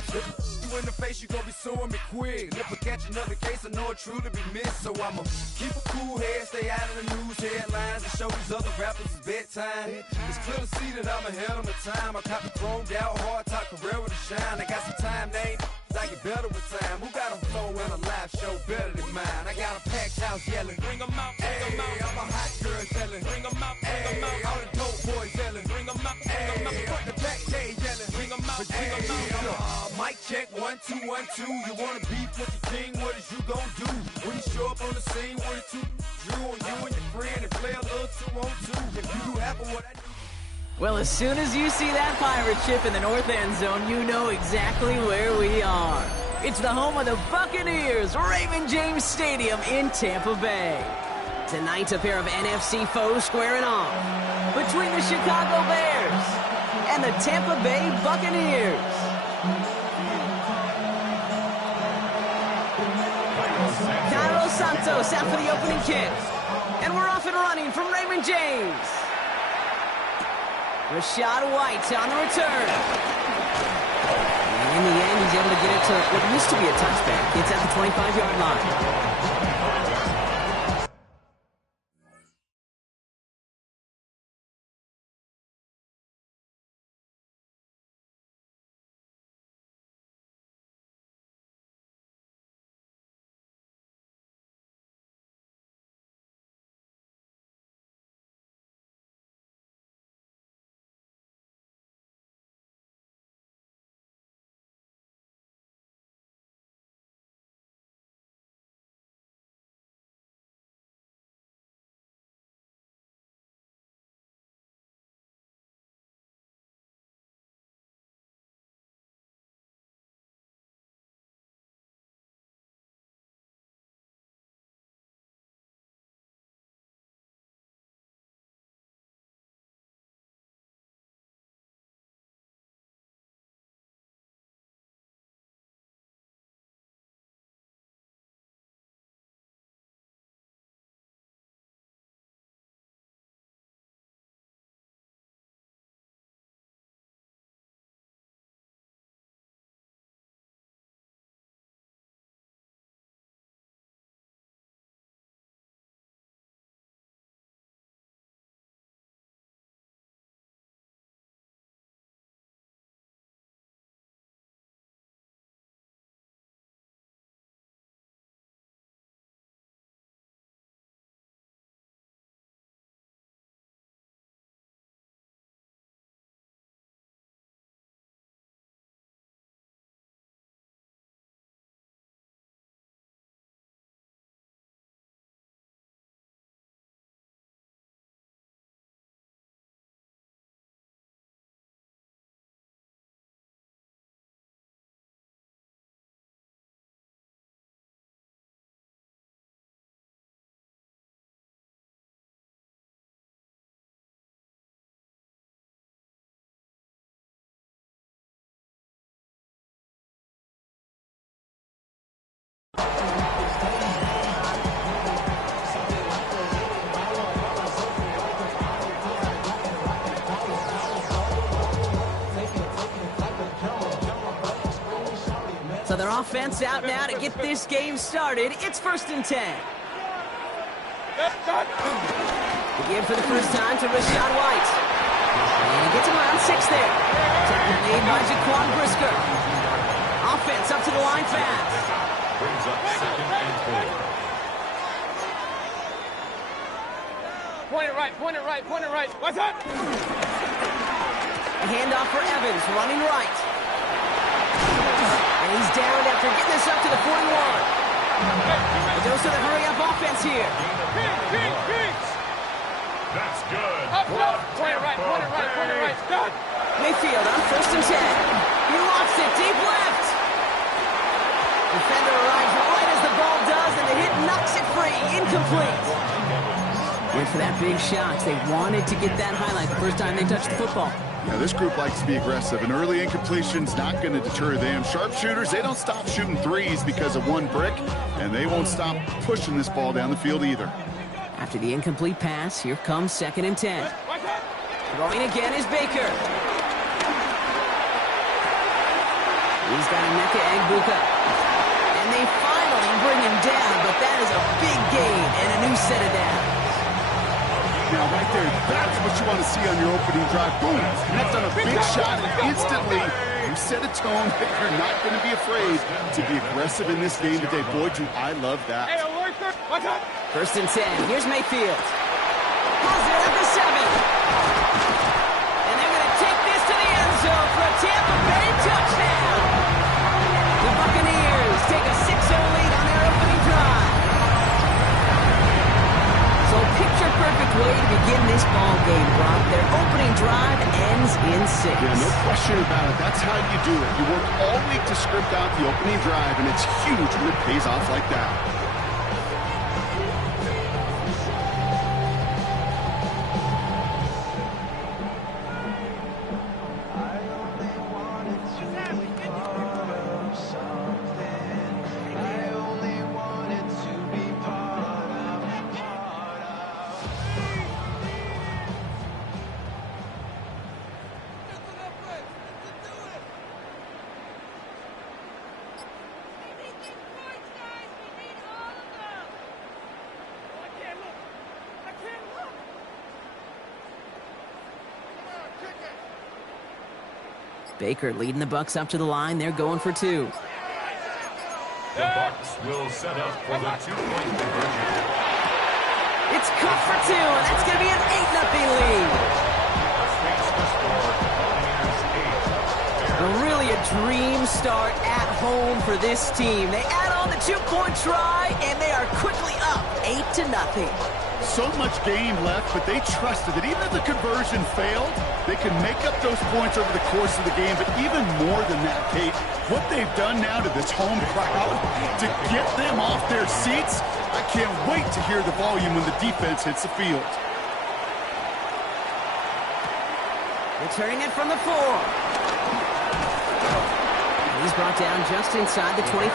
You in the face, you gon' be suing me quick. If I catch another case, I know it truly be missed. So I'ma keep a cool head, stay out of the news headlines, and show these other rappers it's bedtime. It's clear to see that I'm ahead of my time. I caught the chromed out, hard top career with a shine. I got some time, name. I get better with time. Who got a flow and a live show better than mine? I got a packed house yelling, bring 'em out, bring 'em out. All my hot girls yelling, bring 'em out, bring 'em out. All the dope boys yelling, bring 'em out, bring 'em out. Front the back, they yelling, bring 'em out, bring 'em out. Mic check, 1 2 1 2. You wanna beef with the king? What is you gon' do when you show up on the scene with a 2 drew on you and your friend and play a little 2 on 2? If you do happen what I do. Well, as soon as you see that pirate ship in the north end zone, you know exactly where we are. It's the home of the Buccaneers, Raymond James Stadium in Tampa Bay. Tonight, a pair of NFC foes squaring off between the Chicago Bears and the Tampa Bay Buccaneers. Cairo Santos out for the opening kick. And we're off and running from Raymond James. Rashad White on the return. And in the end, he's able to get it to what used to be a touchback. It's at the 25-yard line. offense out now to get this game started. It's 1st and 10. Again for the first time to Rashad White. And he gets him around 6 there. Tackle made by Jaquan Brisker. Offense up to the line fast. Brings up 2nd and 4. Point it right, point it right, point it right. What's up? A handoff for Evans, running right. And he's down after getting this up to the 41. It goes to the hurry-up offense here. That's good. Up, point it right, point it right, point it right. Done. Mayfield on 1st and 10. He lost it deep left. Defender arrives right as the ball does, and the hit knocks it free. Incomplete. Went for that big shot. They wanted to get that highlight the first time they touched the football. Yeah, this group likes to be aggressive. An early incompletion's not going to deter them. Sharpshooters, they don't stop shooting threes because of one brick, and they won't stop pushing this ball down the field either. After the incomplete pass, here comes 2nd and 10. Throwing again is Baker. He's got Emeka Egbuka. And they finally bring him down, but that is a big gain and a new set of downs. Now, right there, that's what you want to see on your opening drive. Boom! Connect on a big shot, and instantly you set a tone that you're not going to be afraid to be aggressive in this game today. Boy, do I love that. 1st and 10. Here's Mayfield. Has it at the 7. And they're going to take this to the end zone for a Tampa Bay touchdown. The Buccaneers take a 6-0 lead on their opening drive. So picture-perfect way to begin this ball game, Brock. Their opening drive ends in 6. Yeah, no question about it. That's how you do it. You work all week to script out the opening drive, and it's huge when it pays off like that. Baker leading the Bucs up to the line. They're going for 2. The Bucs will set up for the 2-point conversion. It's cut for 2, and that's going to be an 8-0 lead. Really a dream start at home for this team. They add on the 2-point try, and they are quickly up 8-0. So much game left, but they trusted that even if the conversion failed, they can make up those points over the course of the game. But even more than that, Kate, what they've done now to this home crowd to get them off their seats, I can't wait to hear the volume when the defense hits the field. Returning it from the 4. He's brought down just inside the 25.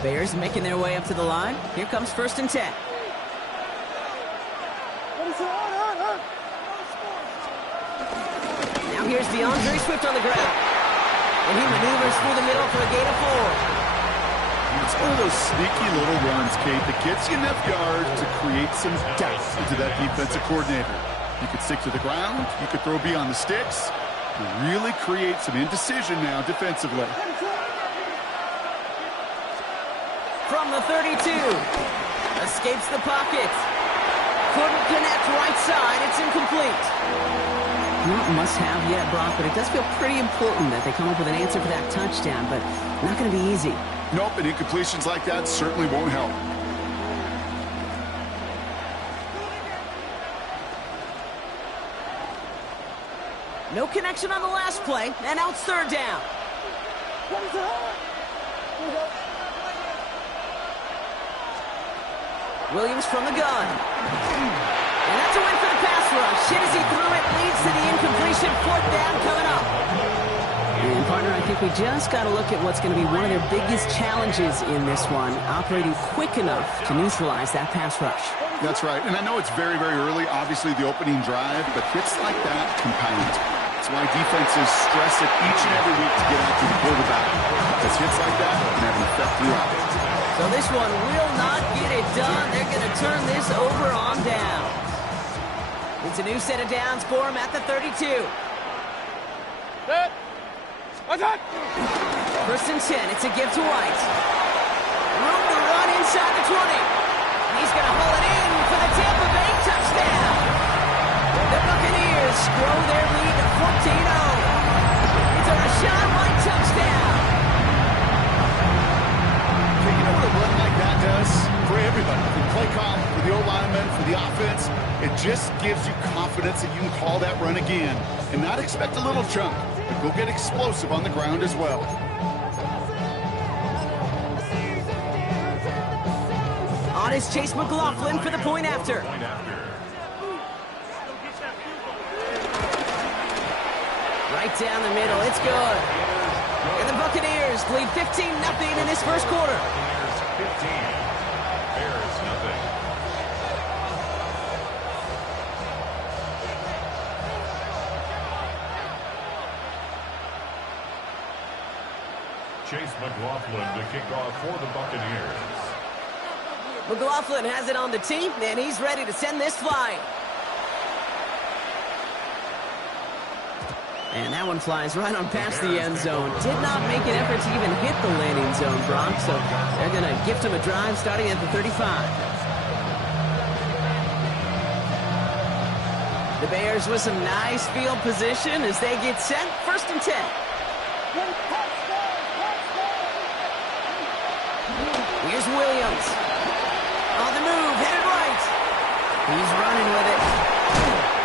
Bears making their way up to the line. Here comes 1st and 10. Now here's DeAndre Swift on the ground. And he maneuvers through the middle for a gain of 4. It's one of those sneaky little runs, Kate, that gets you enough yards to create some doubt into that defensive coordinator. You could stick to the ground. You could throw beyond the sticks. You really create some indecision now defensively. From the 32. Escapes the pocket. Couldn't connect right side. It's incomplete. Not must-have yet, Brock, but it does feel pretty important that they come up with an answer for that touchdown, but not going to be easy. Nope, and incompletions like that certainly won't help. No connection on the last play, and now it's 3rd down. Williams from the gun. And that's a win for the pass rush. Hit as he threw it, leads to the incompletion. 4th down coming up. And partner, I think we just got to look at what's going to be one of their biggest challenges in this one, operating quick enough to neutralize that pass rush. That's right, and I know it's very, very early, obviously the opening drive, but hits like that compound. That's why defenses stress it each and every week to get out to the quarterback, because hits like that can have an effect throughout. So this one will not get it done. They're going to turn this over on downs. It's a new set of downs for him at the 32. Set. What's that? First and 10. It's a give to White. Room to run inside the 20. He's going to haul it in for the Tampa Bay touchdown. The Buccaneers grow their lead to 14-0. It's a Rachaad White touchdown. You know what a run like that does for everybody, for the play call, for the O-lineman, for the offense? It just gives you confidence that you can call that run again and not expect a little chunk, but go get explosive on the ground as well. On is Chase McLaughlin for the point after. Right down the middle, it's good. And the Buccaneers lead 15-0 in this first quarter. 15, Bears nothing. Chase McLaughlin to kick off for the Buccaneers. McLaughlin has it on the tee, and he's ready to send this flying. And that one flies right on past the end zone. Did not make an effort to even hit the landing zone, Brock, so they're going to gift him a drive starting at the 35. The Bears with some nice field position as they get set. First and 10. Here's Williams. On the move, headed right. He's running with it.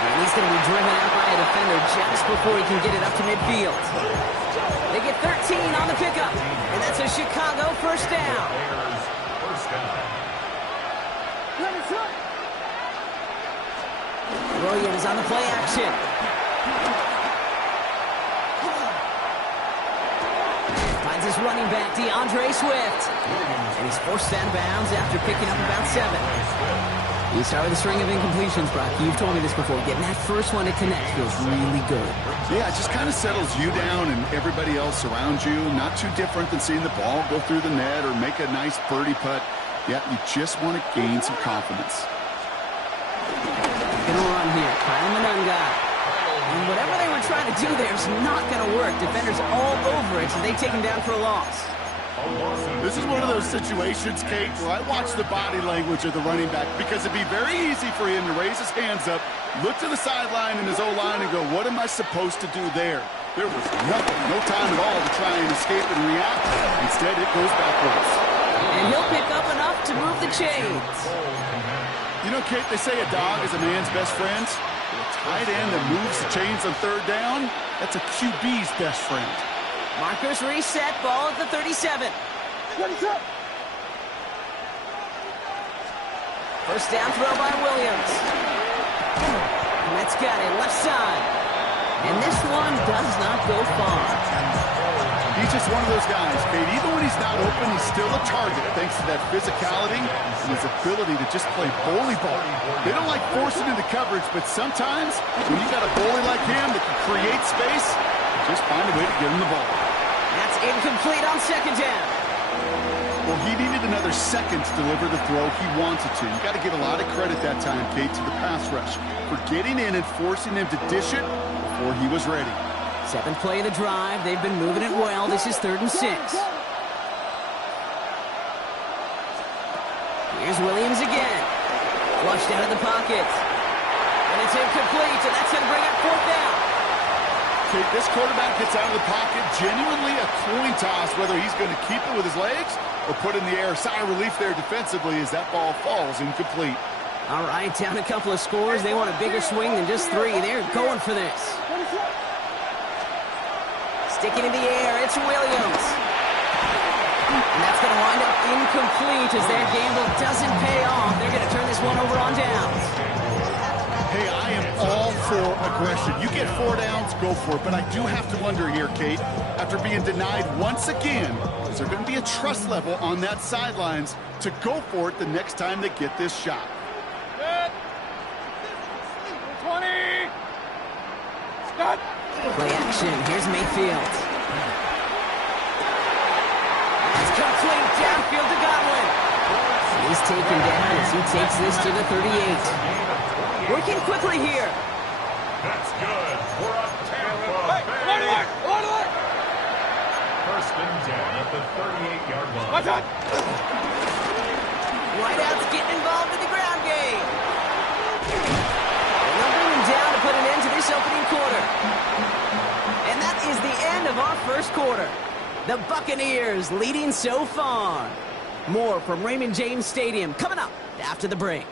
And he's going to be driven out by a defender just before he can get it up to midfield. They get 13 on the pickup. And that's a Chicago first down. Williams on the play action. Finds his running back, DeAndre Swift. And he's forced out of bounds after picking up about 7. You start with a string of incompletions, Brock. You've told me this before. Getting that first one to connect feels really good. Yeah, it just kind of settles you down and everybody else around you. Not too different than seeing the ball go through the net or make a nice birdie putt. Yeah, you just want to gain some confidence. Going to run here. Kyle Manunga. And whatever they were trying to do there is not going to work. Defenders all over it, so they take him down for a loss. This is one of those situations, Kate, where I watch the body language of the running back because it'd be very easy for him to raise his hands up, look to the sideline in his O-line and go, what am I supposed to do there? There was nothing, no time at all to try and escape and react. Instead, it goes backwards. And he'll pick up enough to move the chains. You know, Kate, they say a dog is a man's best friend. A tight end that moves the chains on third down, that's a QB's best friend. Markers reset, ball at the 37. First down throw by Williams. And that's got it, left side. And this one does not go far. He's just one of those guys, Kate. Even when he's not open, he's still a target thanks to that physicality and his ability to just play bully ball. They don't like forcing into coverage, but sometimes when you got a bully like him that can create space, just find a way to get him the ball. That's incomplete on second down. Well, he needed another second to deliver the throw he wanted to. You got to give a lot of credit that time, Kate, to the pass rush for getting in and forcing him to dish it before he was ready. 7th play of the drive. They've been moving it well. This is 3rd and 6. Here's Williams again. Flushed out of the pocket. And it's incomplete, and that's going to bring up 4th down. Kate, this quarterback gets out of the pocket, genuinely a coin toss, whether he's going to keep it with his legs or put in the air. Sigh of relief there defensively as that ball falls incomplete. All right, down a couple of scores. They want a bigger swing than just 3. They're going for this. Sticking in the air, it's Williams. And that's going to wind up incomplete as their gamble doesn't pay off. They're going to turn this one over on downs. Hey, I am all for aggression. You get 4 downs, go for it. But I do have to wonder here, Kate, after being denied once again, is there going to be a trust level on that sidelines to go for it the next time they get this shot? 20. Stop. Play action. Here's Mayfield. It's complete downfield to Godwin. He's taken down as he takes this to the 38. Working quickly here. That's good. We're up Tampa Hey, Bay. alert! First and 10 at the 38-yard line. What's that? Wideouts getting involved in the ground game. And they'll bring him down to put an end to this opening quarter. And that is the end of our first quarter. The Buccaneers leading so far. More from Raymond James Stadium coming up after the break.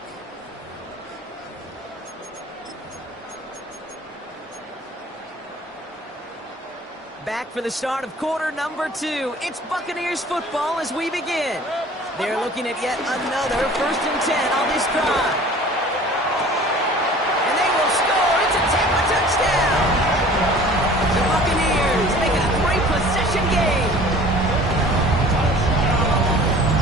Back for the start of quarter number 2. It's Buccaneers football as we begin. They're looking at yet another 1st and 10 on this drive. And they will score. It's a Tampa touchdown. The Buccaneers make it a 3-possession game.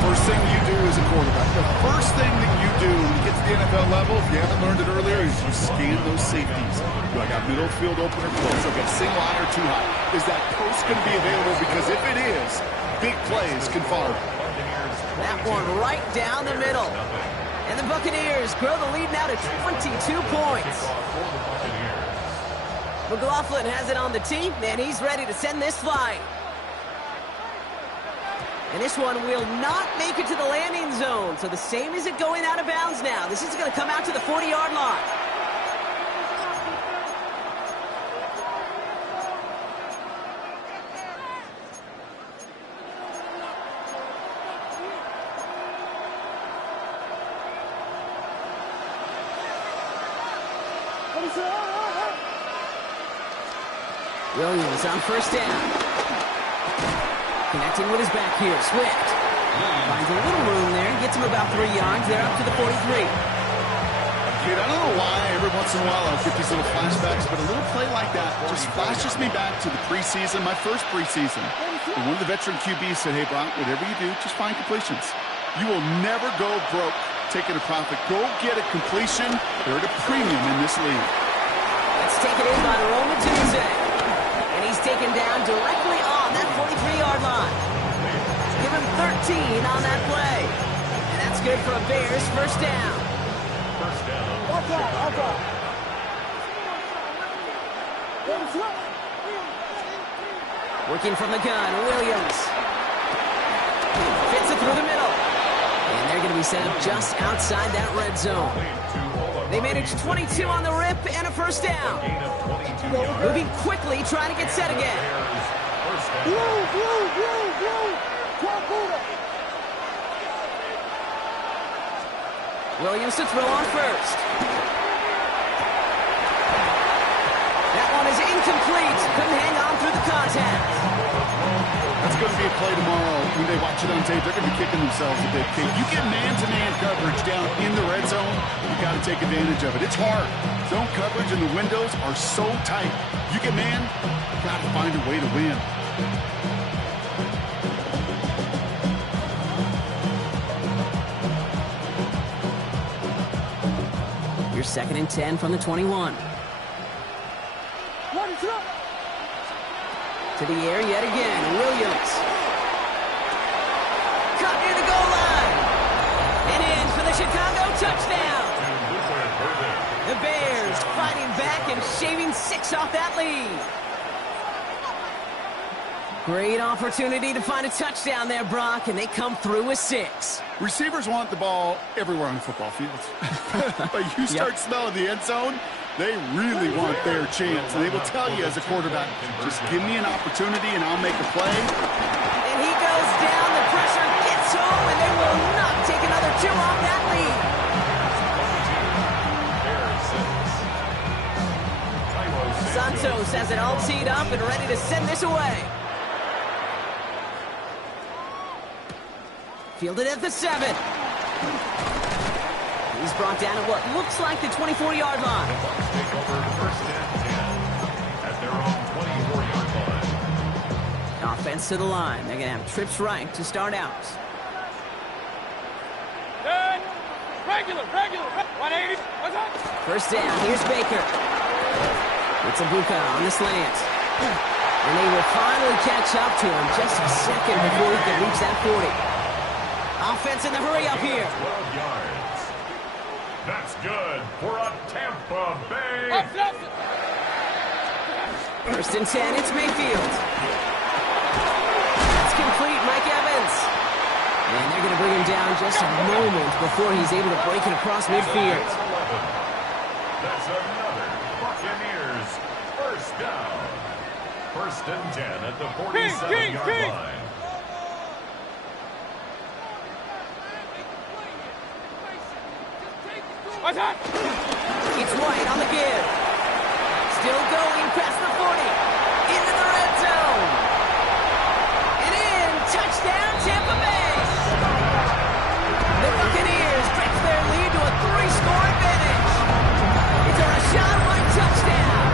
First thing you do as a quarterback, the first thing that you do when you get to the NFL level, if you haven't learned it earlier, is you scan those safeties. Do I got middle field open or close? I've got single high or too high. Is that post going to be available? Because if it is, big plays can follow. That one right down the middle. And the Buccaneers grow the lead now to 22 points. McLaughlin has it on the tee, and he's ready to send this flight. And this one will not make it to the landing zone. So the same as it going out of bounds now. This is going to come out to the 40-yard line. Williams on first down. Connecting with his back here, Swift. Finds a little room there, gets him about 3 yards. They're up to the 43. Kid, I don't know why every once in a while I get these little flashbacks, but a little play like that just flashes me back to the preseason, my first preseason. And one of the veteran QBs said, hey, Brock, whatever you do, just find completions. You will never go broke taking a profit. Go get a completion. They're at a premium in this league. Let's take it in by Roman Tuesday. And he's taken down directly on that 43-yard line. Give him 13 on that play. And that's good for a Bears first down. First down. Working from the gun, Williams. Fits it through the middle. And they're going to be set up just outside that red zone. They managed 22 on the rip and a first down. Moving quickly, trying to get set again. Williams to throw on first. That one is incomplete. Couldn't hang on through the contact. That's going to be a play tomorrow. When they watch it on tape, they're going to be kicking themselves a bit. You get man-to-man coverage down in the red zone, you got to take advantage of it. It's hard. Zone coverage and the windows are so tight. You get man, you got to find a way to win. Your 2nd and 10 from the 21. To the air yet again, Williams. Cut near the goal line. And in for the Chicago touchdown. The Bears fighting back and shaving 6 off that lead. Great opportunity to find a touchdown there, Brock, and they come through with 6. Receivers want the ball everywhere on the football field. But you start smelling the end zone, they really want their chance. And they will tell you as a quarterback, just give me an opportunity and I'll make a play. And he goes down, the pressure gets home, and they will not take another 2 off that lead. Santos has it all teed up and ready to send this away. Fielded at the 7. He's brought down at what looks like the 24-yard line. The Bucs take over first and 10 at their own 24-yard line. Offense to the line. They're going to have trips right to start out. Good. Regular. 180. What's up? First down. Here's Baker. It's Ibuka on the slant. And they will finally catch up to him just a second before he can reach that 40. Offense in the hurry up here. 12 yards. That's good for a Tampa Bay. First and 10, it's Mayfield. That's complete, Mike Evans. And they're going to bring him down just a moment before he's able to break it across midfield. That's another Buccaneers first down. First and 10 at the 47-yard line. What's that? It's White on the give. Still going past the 40. Into the red zone. And in. Touchdown, Tampa Bay. The Buccaneers stretch their lead to a 3-score advantage. It's a Rashad White touchdown.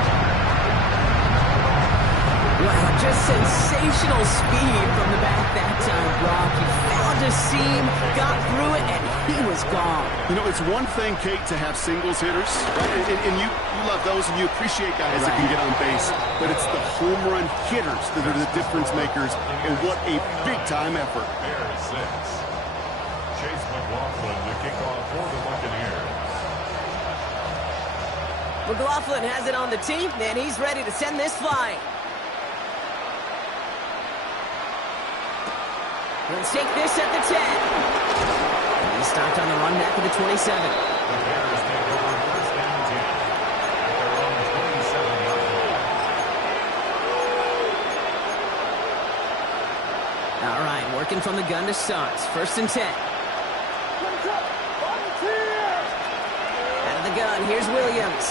Wow, just sensational speed from the back that time, Brock. He found a seam, got through it, and he was gone. You know, it's one thing, Kate, to have singles hitters, right? And you love those, and you appreciate guys that can get on base. But it's the home run hitters that are the difference makers, and what a big-time effort. Bears 6. Chase McLaughlin to kick off for the Buccaneers. McLaughlin has it on the tee, and he's ready to send this flying. Let's take this at the 10. He starts on the run back at the 27. The Bears take over first and 10 at their own 27-yard line. All right, working from the gun to start. First and 10. Out of the gun, here's Williams.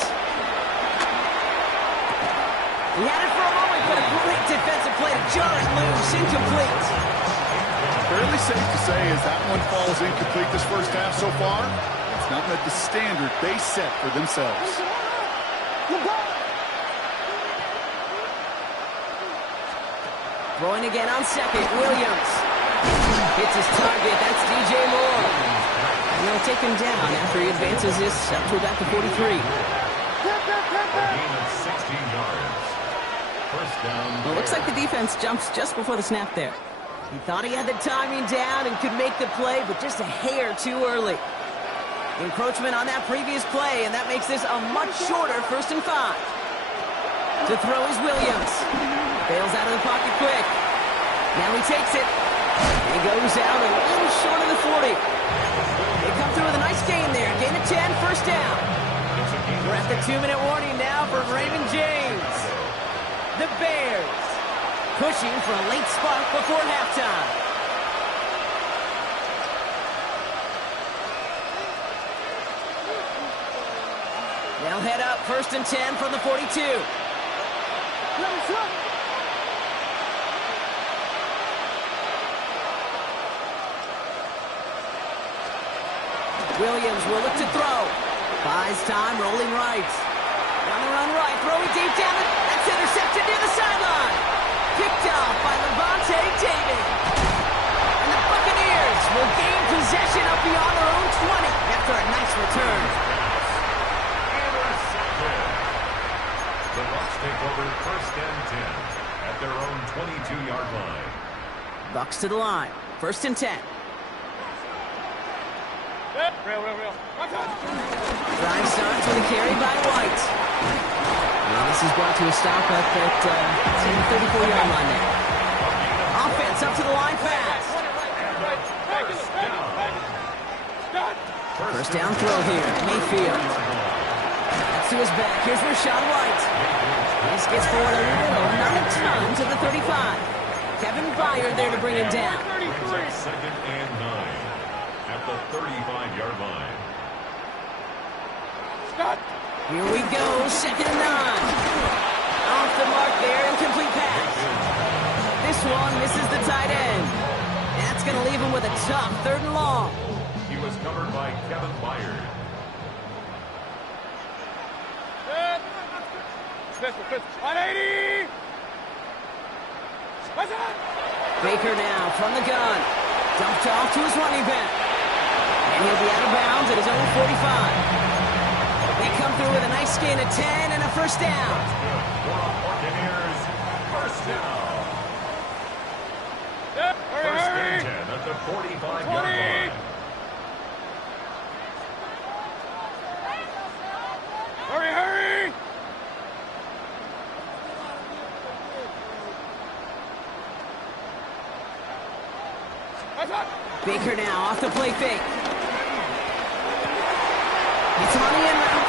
He had it for a moment, but a great defensive play to jar it loose, incomplete. Fairly safe to say as that one falls incomplete this first half so far, it's not met the standard they set for themselves. Throwing again on second, Williams. Hits his target, that's DJ Moore. And they'll take him down after he advances this up to about the 43. A gain of 16 yards. First down. Well, it looks like the defense jumps just before the snap there. He thought he had the timing down and could make the play, but just a hair too early. Encroachment on that previous play, and that makes this a much shorter 1st and 5. To throw is Williams. Bails out of the pocket quick. Now he takes it. He goes out a little short of the 40. They come through with a nice gain there. Gain of 10, first down. We're at the 2-minute warning now for Raymond James. The Bears pushing for a late spark before halftime. They'll head up 1st and 10 from the 42. Williams will look to throw. Buys time, rolling right. On the run right, throwing deep down. That's intercepted near the sideline. Picked off by Levante David. And the Buccaneers will gain possession up beyond their own 20 after a nice return. Intercepted. The Bucs take over first and 10 at their own 22-yard line. Bucs to the line. 1st and 10. Real. Drive starts with a carry by White. Well, this is brought to a stop up at the 34-yard line there. Offense up to the line pass. First down throw here. Mayfield. That's to his back. Here's Rashad White. This gets forward a little, not a ton, to the 35. Kevin Byard there to bring him down. Second and 9 at the 35-yard line. Here we go, 2nd and 9. Off the mark there, incomplete pass. This one misses the tight end. That's going to leave him with a tough 3rd and long. He was covered by Kevin Byard. Pistol. 180. What's that? Baker now from the gun. Dumped off to his running back. And he'll be out of bounds at his own 45. They come through with a nice gain of 10 and a first down. Buccaneers, first down. First and 10 at the 45-yard line. Hurry! Baker now off the play fake. Gets him on the end route.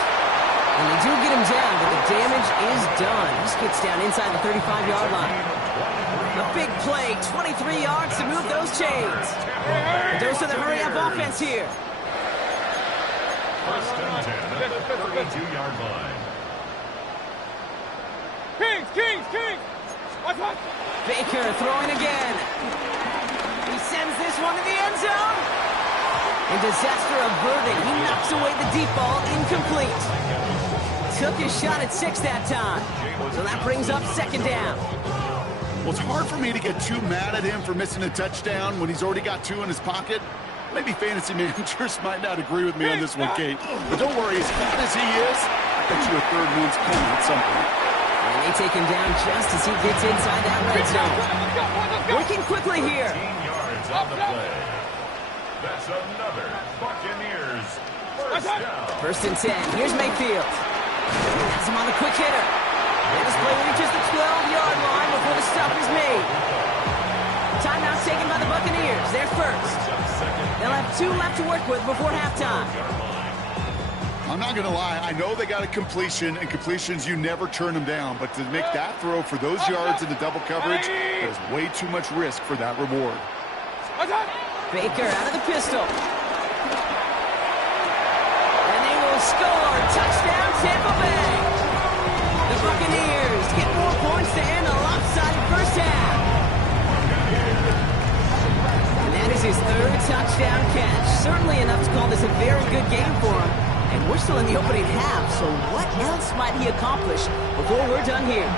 And they do get him down, but the damage is done. He just gets down inside the 35-yard line. A big play, 23 yards to move those chains. A dose of the hurry-up offense here. First and 10 at the 32-yard line. Kings! What? Baker throwing again. He sends this one to the end zone. And disaster averted. He knocks away the deep ball, incomplete. Took his shot at 6 that time. So that brings up second down. Well, it's hard for me to get too mad at him for missing a touchdown when he's already got 2 in his pocket. Maybe fantasy managers might not agree with me on this one, Kate. But don't worry, as hot as he is, I bet you a third one's coming at some point. And they take him down just as he gets inside that red zone. Working quickly here. 15 yards on the play. That's another Buccaneers first down. First and 10. Here's Mayfield. Has him on the quick hitter. And this play reaches the 12-yard line before the stop is made. Timeout taken by the Buccaneers. They're first. They'll have 2 left to work with before halftime. I'm not going to lie. I know they got a completion, and completions, you never turn them down. But to make that throw for those yards into double coverage, there's way too much risk for that reward. Baker out of the pistol. And they will score. Touchdown, Tampa Bay. The Buccaneers get more points to end a lopsided first half. And that is his 3rd touchdown catch. Certainly enough to call this a very good game for him. And we're still in the opening half, so what else might he accomplish before we're done here?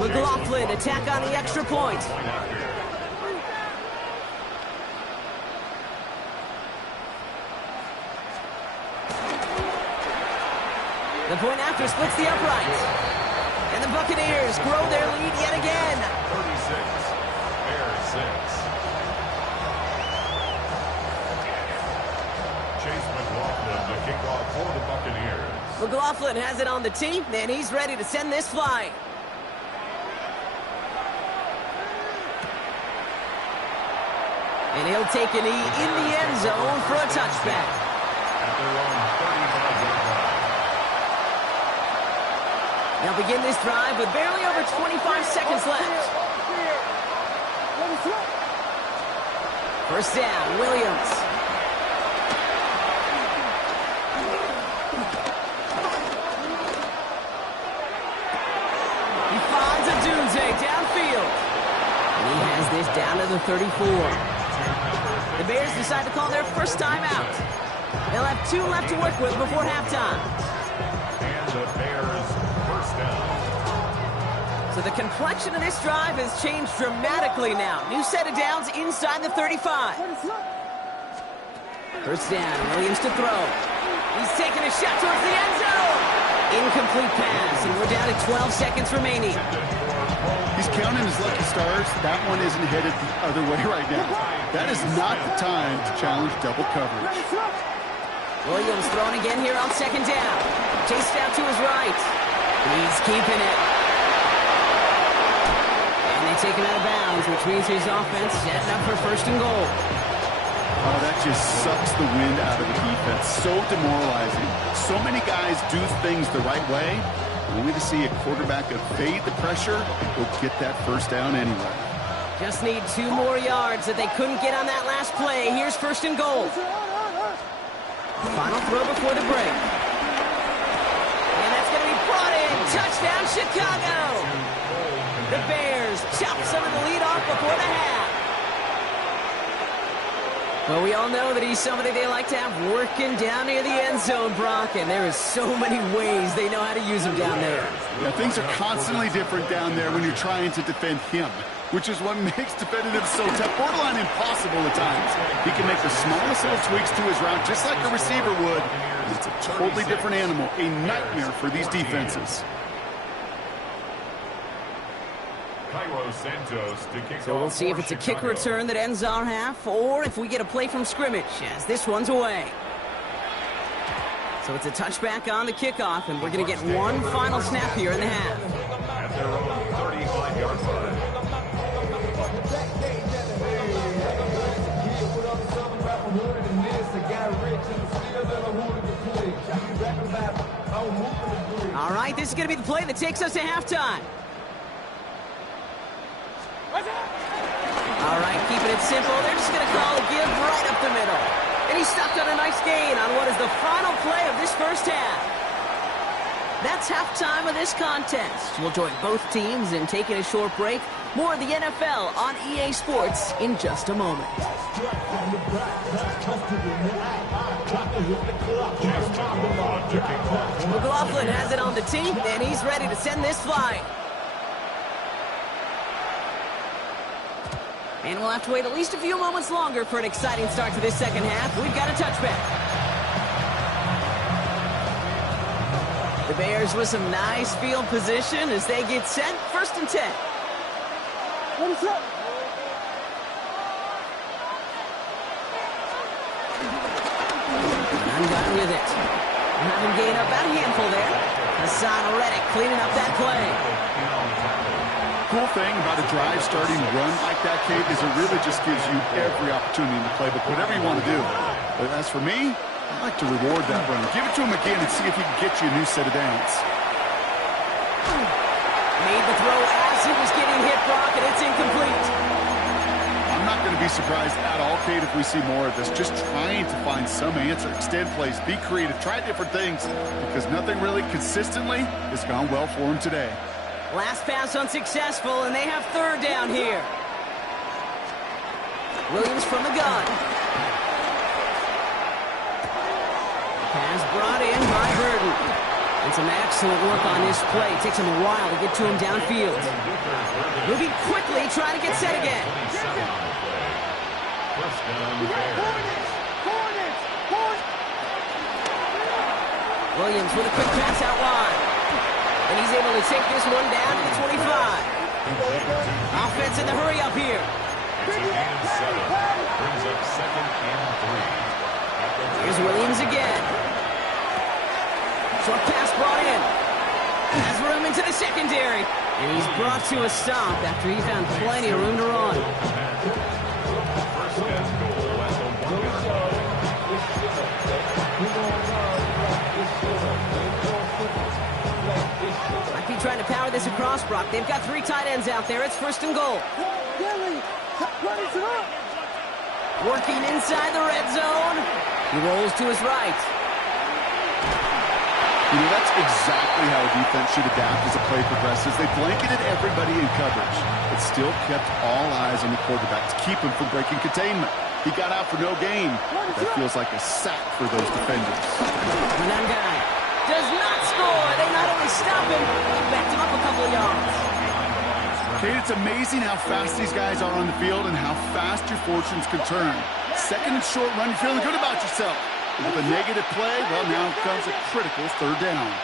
McLaughlin attack on the extra point. The point after splits the uprights. And the Buccaneers grow their lead yet again. 36, Bears 6. Chase McLaughlin to kick off for the Buccaneers. McLaughlin has it on the tee, and he's ready to send this flying. And he'll take a knee in the end zone for a touchback. At their own 35-yard line. They'll begin this drive with barely over 25 seconds left. First down, Williams. He finds a Dunze downfield. And he has this down to the 34. The Bears decide to call their first timeout. They'll have 2 left to work with before halftime. And the Bears first down. So the complexion of this drive has changed dramatically now. New set of downs inside the 35. First down, Williams to throw. He's taking a shot towards the end zone. Incomplete pass, and we're down to 12 seconds remaining. He's counting his lucky stars. That one isn't headed the other way right now. That is not the time to challenge double coverage. Williams throwing again here on second down. Chased out to his right. He's keeping it. And they take him out of bounds, which means his offense setting up for first and goal. Oh, that just sucks the wind out of the defense. So demoralizing. So many guys do things the right way, only to see a quarterback evade the pressure will get that first down anyway. Just need 2 more yards that they couldn't get on that last play. Here's first and goal. Final throw before the break. And that's going to be brought in. Touchdown, Chicago. The Bears chop some of the lead off before the half. Well, we all know that he's somebody they like to have working down near the end zone, Brock, and there is so many ways they know how to use him down there. Yeah, things are constantly different down there when you're trying to defend him, which is what makes defending him so tough, borderline impossible at times. He can make the smallest little tweaks to his route, just like a receiver would. It's a totally different animal, a nightmare for these defenses. So we'll see if it's a kick return that ends our half, or if we get a play from scrimmage, as this one's away. So it's a touchback on the kickoff, and we're going to get one final snap here in the half. At their own 35-yard line. All right, this is going to be the play that takes us to halftime. All right, keeping it simple. They're just going to call a give right up the middle. And he stopped on a nice gain on what is the final play of this first half. That's halftime of this contest. We'll join both teams in taking a short break. More of the NFL on EA Sports in just a moment. McLaughlin has it on the tee, and he's ready to send this flying. And we'll have to wait at least a few moments longer for an exciting start to this second half. We've got a touchback. The Bears with some nice field position as they get set. 1st and 10. What is up? Undone with it. Have him gain up about a handful there. Hassan Reddick cleaning up that play. Cool thing about a drive starting run like that, Kate, is it really just gives you every opportunity in the playbook, whatever you want to do. But as for me, I like to reward that run. Give it to him again and see if he can get you a new set of downs. Made the throw as he was getting hit, Brock, and it's incomplete. I'm not going to be surprised at all, Kate, if we see more of this. Just trying to find some answer, extend plays, be creative, try different things, because nothing really consistently has gone well for him today. Last pass unsuccessful, and they have 3rd down here. Williams from the gun. Pass brought in by Burton. And some excellent work on this play. It takes him a while to get to him downfield. Moving quickly, trying to get set again. Williams with a quick pass out wide. And he's able to take this one down to the 25. Offense in the hurry up here. It's a gain of 7. Brings up 2nd and 3. Here's Williams again. Short pass brought in. Has room into the secondary. And he's brought to a stop after he found plenty of room to run. First and goal at the 1-yard line. Might be trying to power this across, Brock. They've got 3 tight ends out there. It's 1st and goal. Working inside the red zone. He rolls to his right. You know, that's exactly how a defense should adapt as a play progresses. They blanketed everybody in coverage, but still kept all eyes on the quarterback to keep him from breaking containment. He got out for no gain. That feels like a sack for those defenders. Manangai does not score. They not only stop him, they backed him up a couple of yards. Kate, it's amazing how fast these guys are on the field and how fast your fortunes can turn. 2nd and short run, you're feeling good about yourself. With a negative play, well, now comes a critical 3rd down.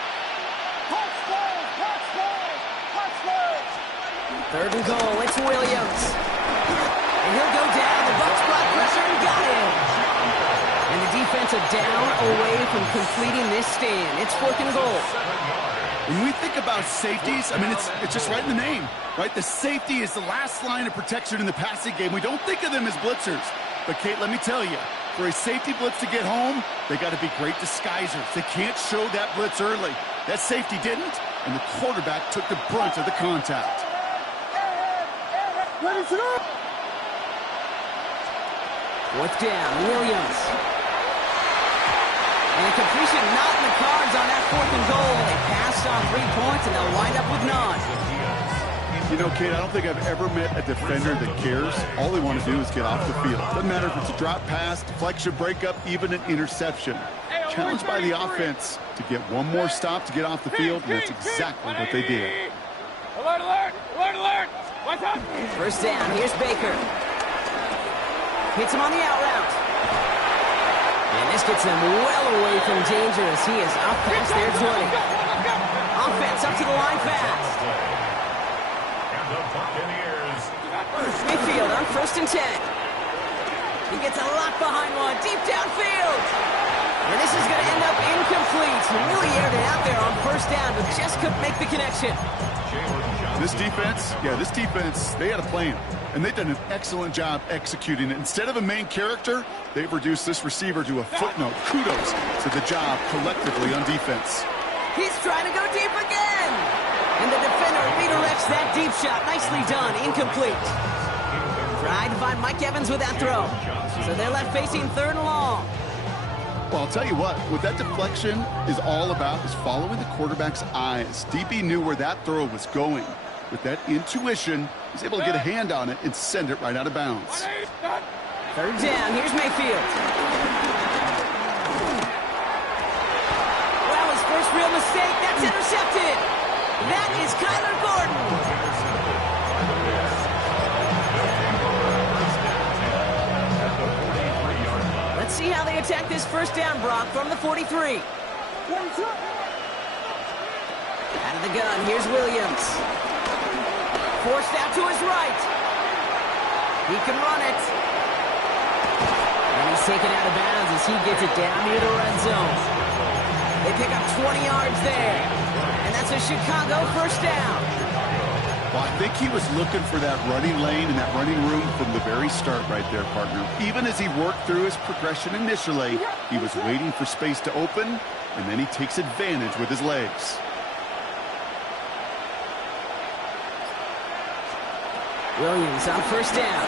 3rd and goal. It's Williams. And he'll go down. The Bucs brought pressure and got him. And the defensive down away from completing this stand. It's 4th and goal. When we think about safeties, I mean, it's just right in the name, right? The safety is the last line of protection in the passing game. We don't think of them as blitzers. But, Kate, let me tell you, for a safety blitz to get home, they got to be great disguisers. They can't show that blitz early. That safety didn't, and the quarterback took the brunt of the contact. 4th down, Williams. And a completion not in the cards on that 4th and goal. They passed on 3 points, and they'll wind up with none. You know, Kate, I don't think I've ever met a defender that cares. All they want to do is get off the field. Doesn't matter if it's a drop pass, deflection, breakup, even an interception. Challenged by the offense to get one more stop to get off the field, and that's exactly what they did. Alert, alert! Alert, alert! What's up? First down, here's Baker. Hits him on the out route. And this gets him well away from danger as he is up past their 20. Offense up to the line fast. And the Buccaneers. Mayfield on 1st and 10. He gets a lot behind one, deep downfield. And this is going to end up incomplete. He really aired it out there on 1st down, but just couldn't make the connection. This defense, they had a plan, and they've done an excellent job executing it. Instead of a main character, they've reduced this receiver to a footnote. Kudos to the job collectively on defense. He's trying to go deep again. And the defender redirects that deep shot. Nicely done. Incomplete. Tried to find Mike Evans with that throw. So they're left facing 3rd and long. Well, I'll tell you what that deflection is all about is following the quarterback's eyes. DB knew where that throw was going. With that intuition, he's able to get a hand on it and send it right out of bounds. 3rd down, here's Mayfield. Well, his first real mistake, that's intercepted. That is Kyler Gordon. Let's see how they attack this 1st down, Brock, from the 43. Out of the gun, here's Williams. Forced out to his right. He can run it. And he's taken out of bounds as he gets it down near the red zone. They pick up 20 yards there. And that's a Chicago 1st down. Well, I think he was looking for that running lane and that running room from the very start right there, partner. Even as he worked through his progression initially, he was waiting for space to open, and then he takes advantage with his legs. Williams on 1st down.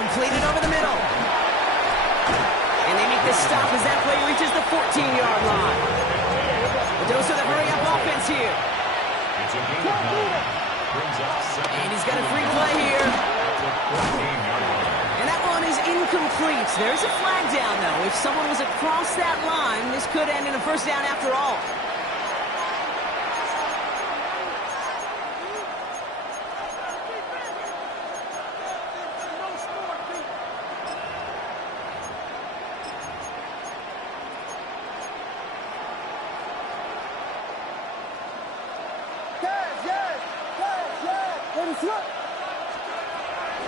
Completed over the middle. And they make this stop as that play reaches the 14-yard line. A dose of the hurry-up offense here. And he's got a free play here. And that one is incomplete. There's a flag down, though. If someone was across that line, this could end in a 1st down after all.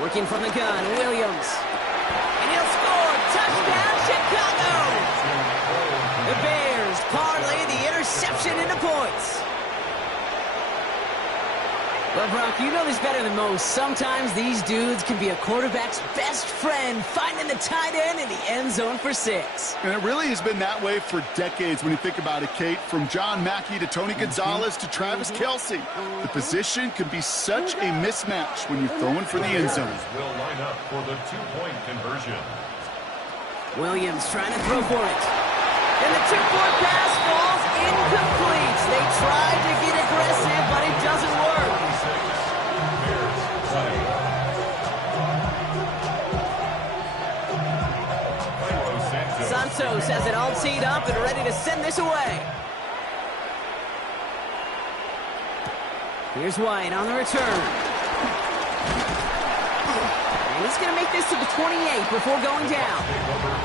Working from the gun, Williams. And he'll score! Touchdown, Chicago! The Bears parlay the interception into points. But, Brock, you know this better than most. Sometimes these dudes can be a quarterback's best friend, finding the tight end in the end zone for 6. And it really has been that way for decades when you think about it, Kate. From John Mackey to Tony Gonzalez to Travis Kelce. The position can be such a mismatch when you're throwing for the end zone. Will line up for the 2-point conversion. Williams trying to throw for it. And the tip-forward pass falls incomplete. They tried to get aggressive, but it doesn't work. Santos has it all teed up and ready to send this away. Here's White on the return. And he's going to make this to the 28 before going down.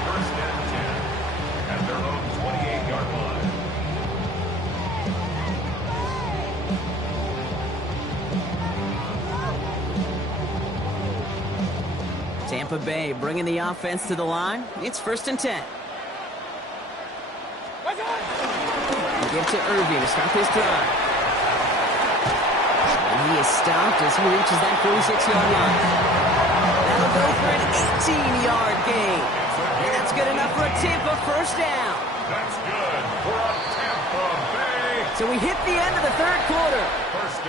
First and 10 at their own 28-yard line. Tampa Bay bringing the offense to the line. It's 1st and 10. Give to Irving to start this drive. And he is stopped as he reaches that 46-yard line. That'll go for an 18-yard gain. And that's good enough for a Tampa 1st down. That's good for a Tampa Bay. So we hit the end of the 3rd quarter.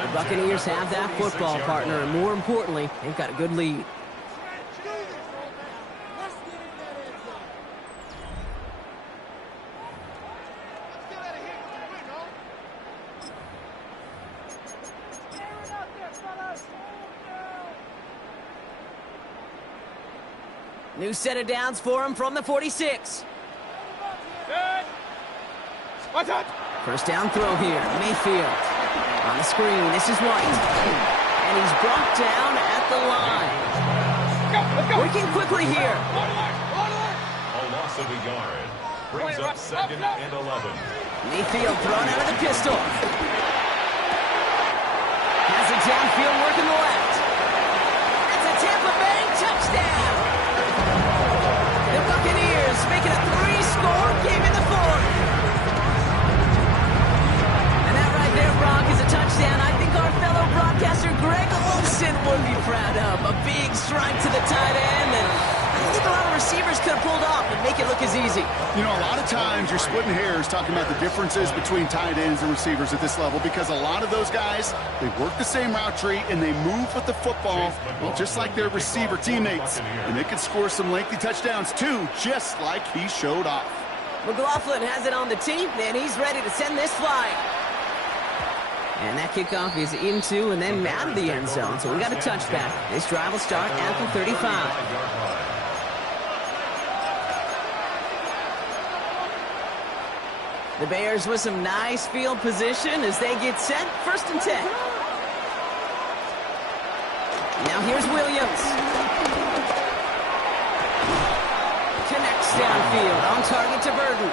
The Buccaneers have that football partner, and more importantly, they've got a good lead. New set of downs for him from the 46. Good. Watch out. First down throw here. Mayfield. On the screen, this is White. And he's brought down at the line. Let's go. Working quickly here. A loss of a yard. Brings up 2nd and 11. Mayfield thrown out of the pistol. Has it downfield working the left. That's a Tampa Bay touchdown. The Buccaneers making a 3-score game in the fourth. And that right there, Brock, is a touchdown I think our fellow broadcaster Greg Olsen would be proud of. A big strike to the tight end, and I think a lot of receivers could have pulled off and make it look as easy. You know, a lot of times you're splitting hairs talking about the differences between tight ends and receivers at this level because a lot of those guys, they work the same route tree and they move with the football, well, just like their receiver teammates. And they can score some lengthy touchdowns too, just like he showed off. McLaughlin has it on the tee, and he's ready to send this flying. And that kickoff is into and then out of the end zone, so we got a touchback. This drive will start at the 35. The Bears with some nice field position as they get set. 1st and 10. Now here's Williams. Connects downfield, on target to Burton.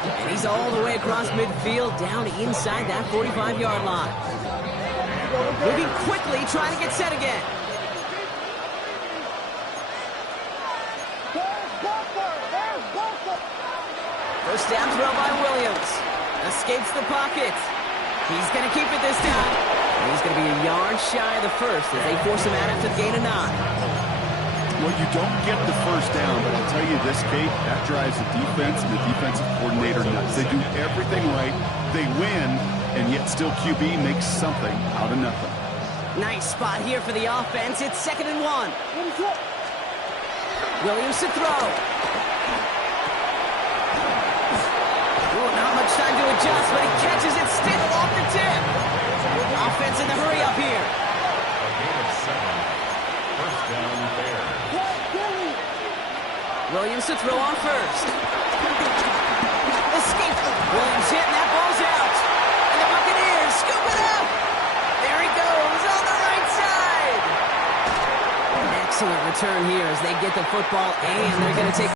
And he's all the way across midfield, down inside that 45-yard line. Moving quickly, trying to get set again. First down throw by Williams. Escapes the pocket. He's going to keep it this time. And he's going to be a yard shy of the first as they force him out after the gain of 9. Well, you don't get the first down, but I'll tell you this, Kate, that drives the defense and the defensive coordinator nuts. They do everything right. They win, and yet still QB makes something out of nothing. Nice spot here for the offense. It's 2nd and 1. Williams to throw. Not much time to adjust, but he catches it still off the tip. Offense in the hurry up here. A gain of 7. First down, Bears. Williams to throw on first. Escape. Williams hit, and that ball's out. And the Buccaneers scoop it up. There he goes on the right side. An excellent return here as they get the football, and they're going to take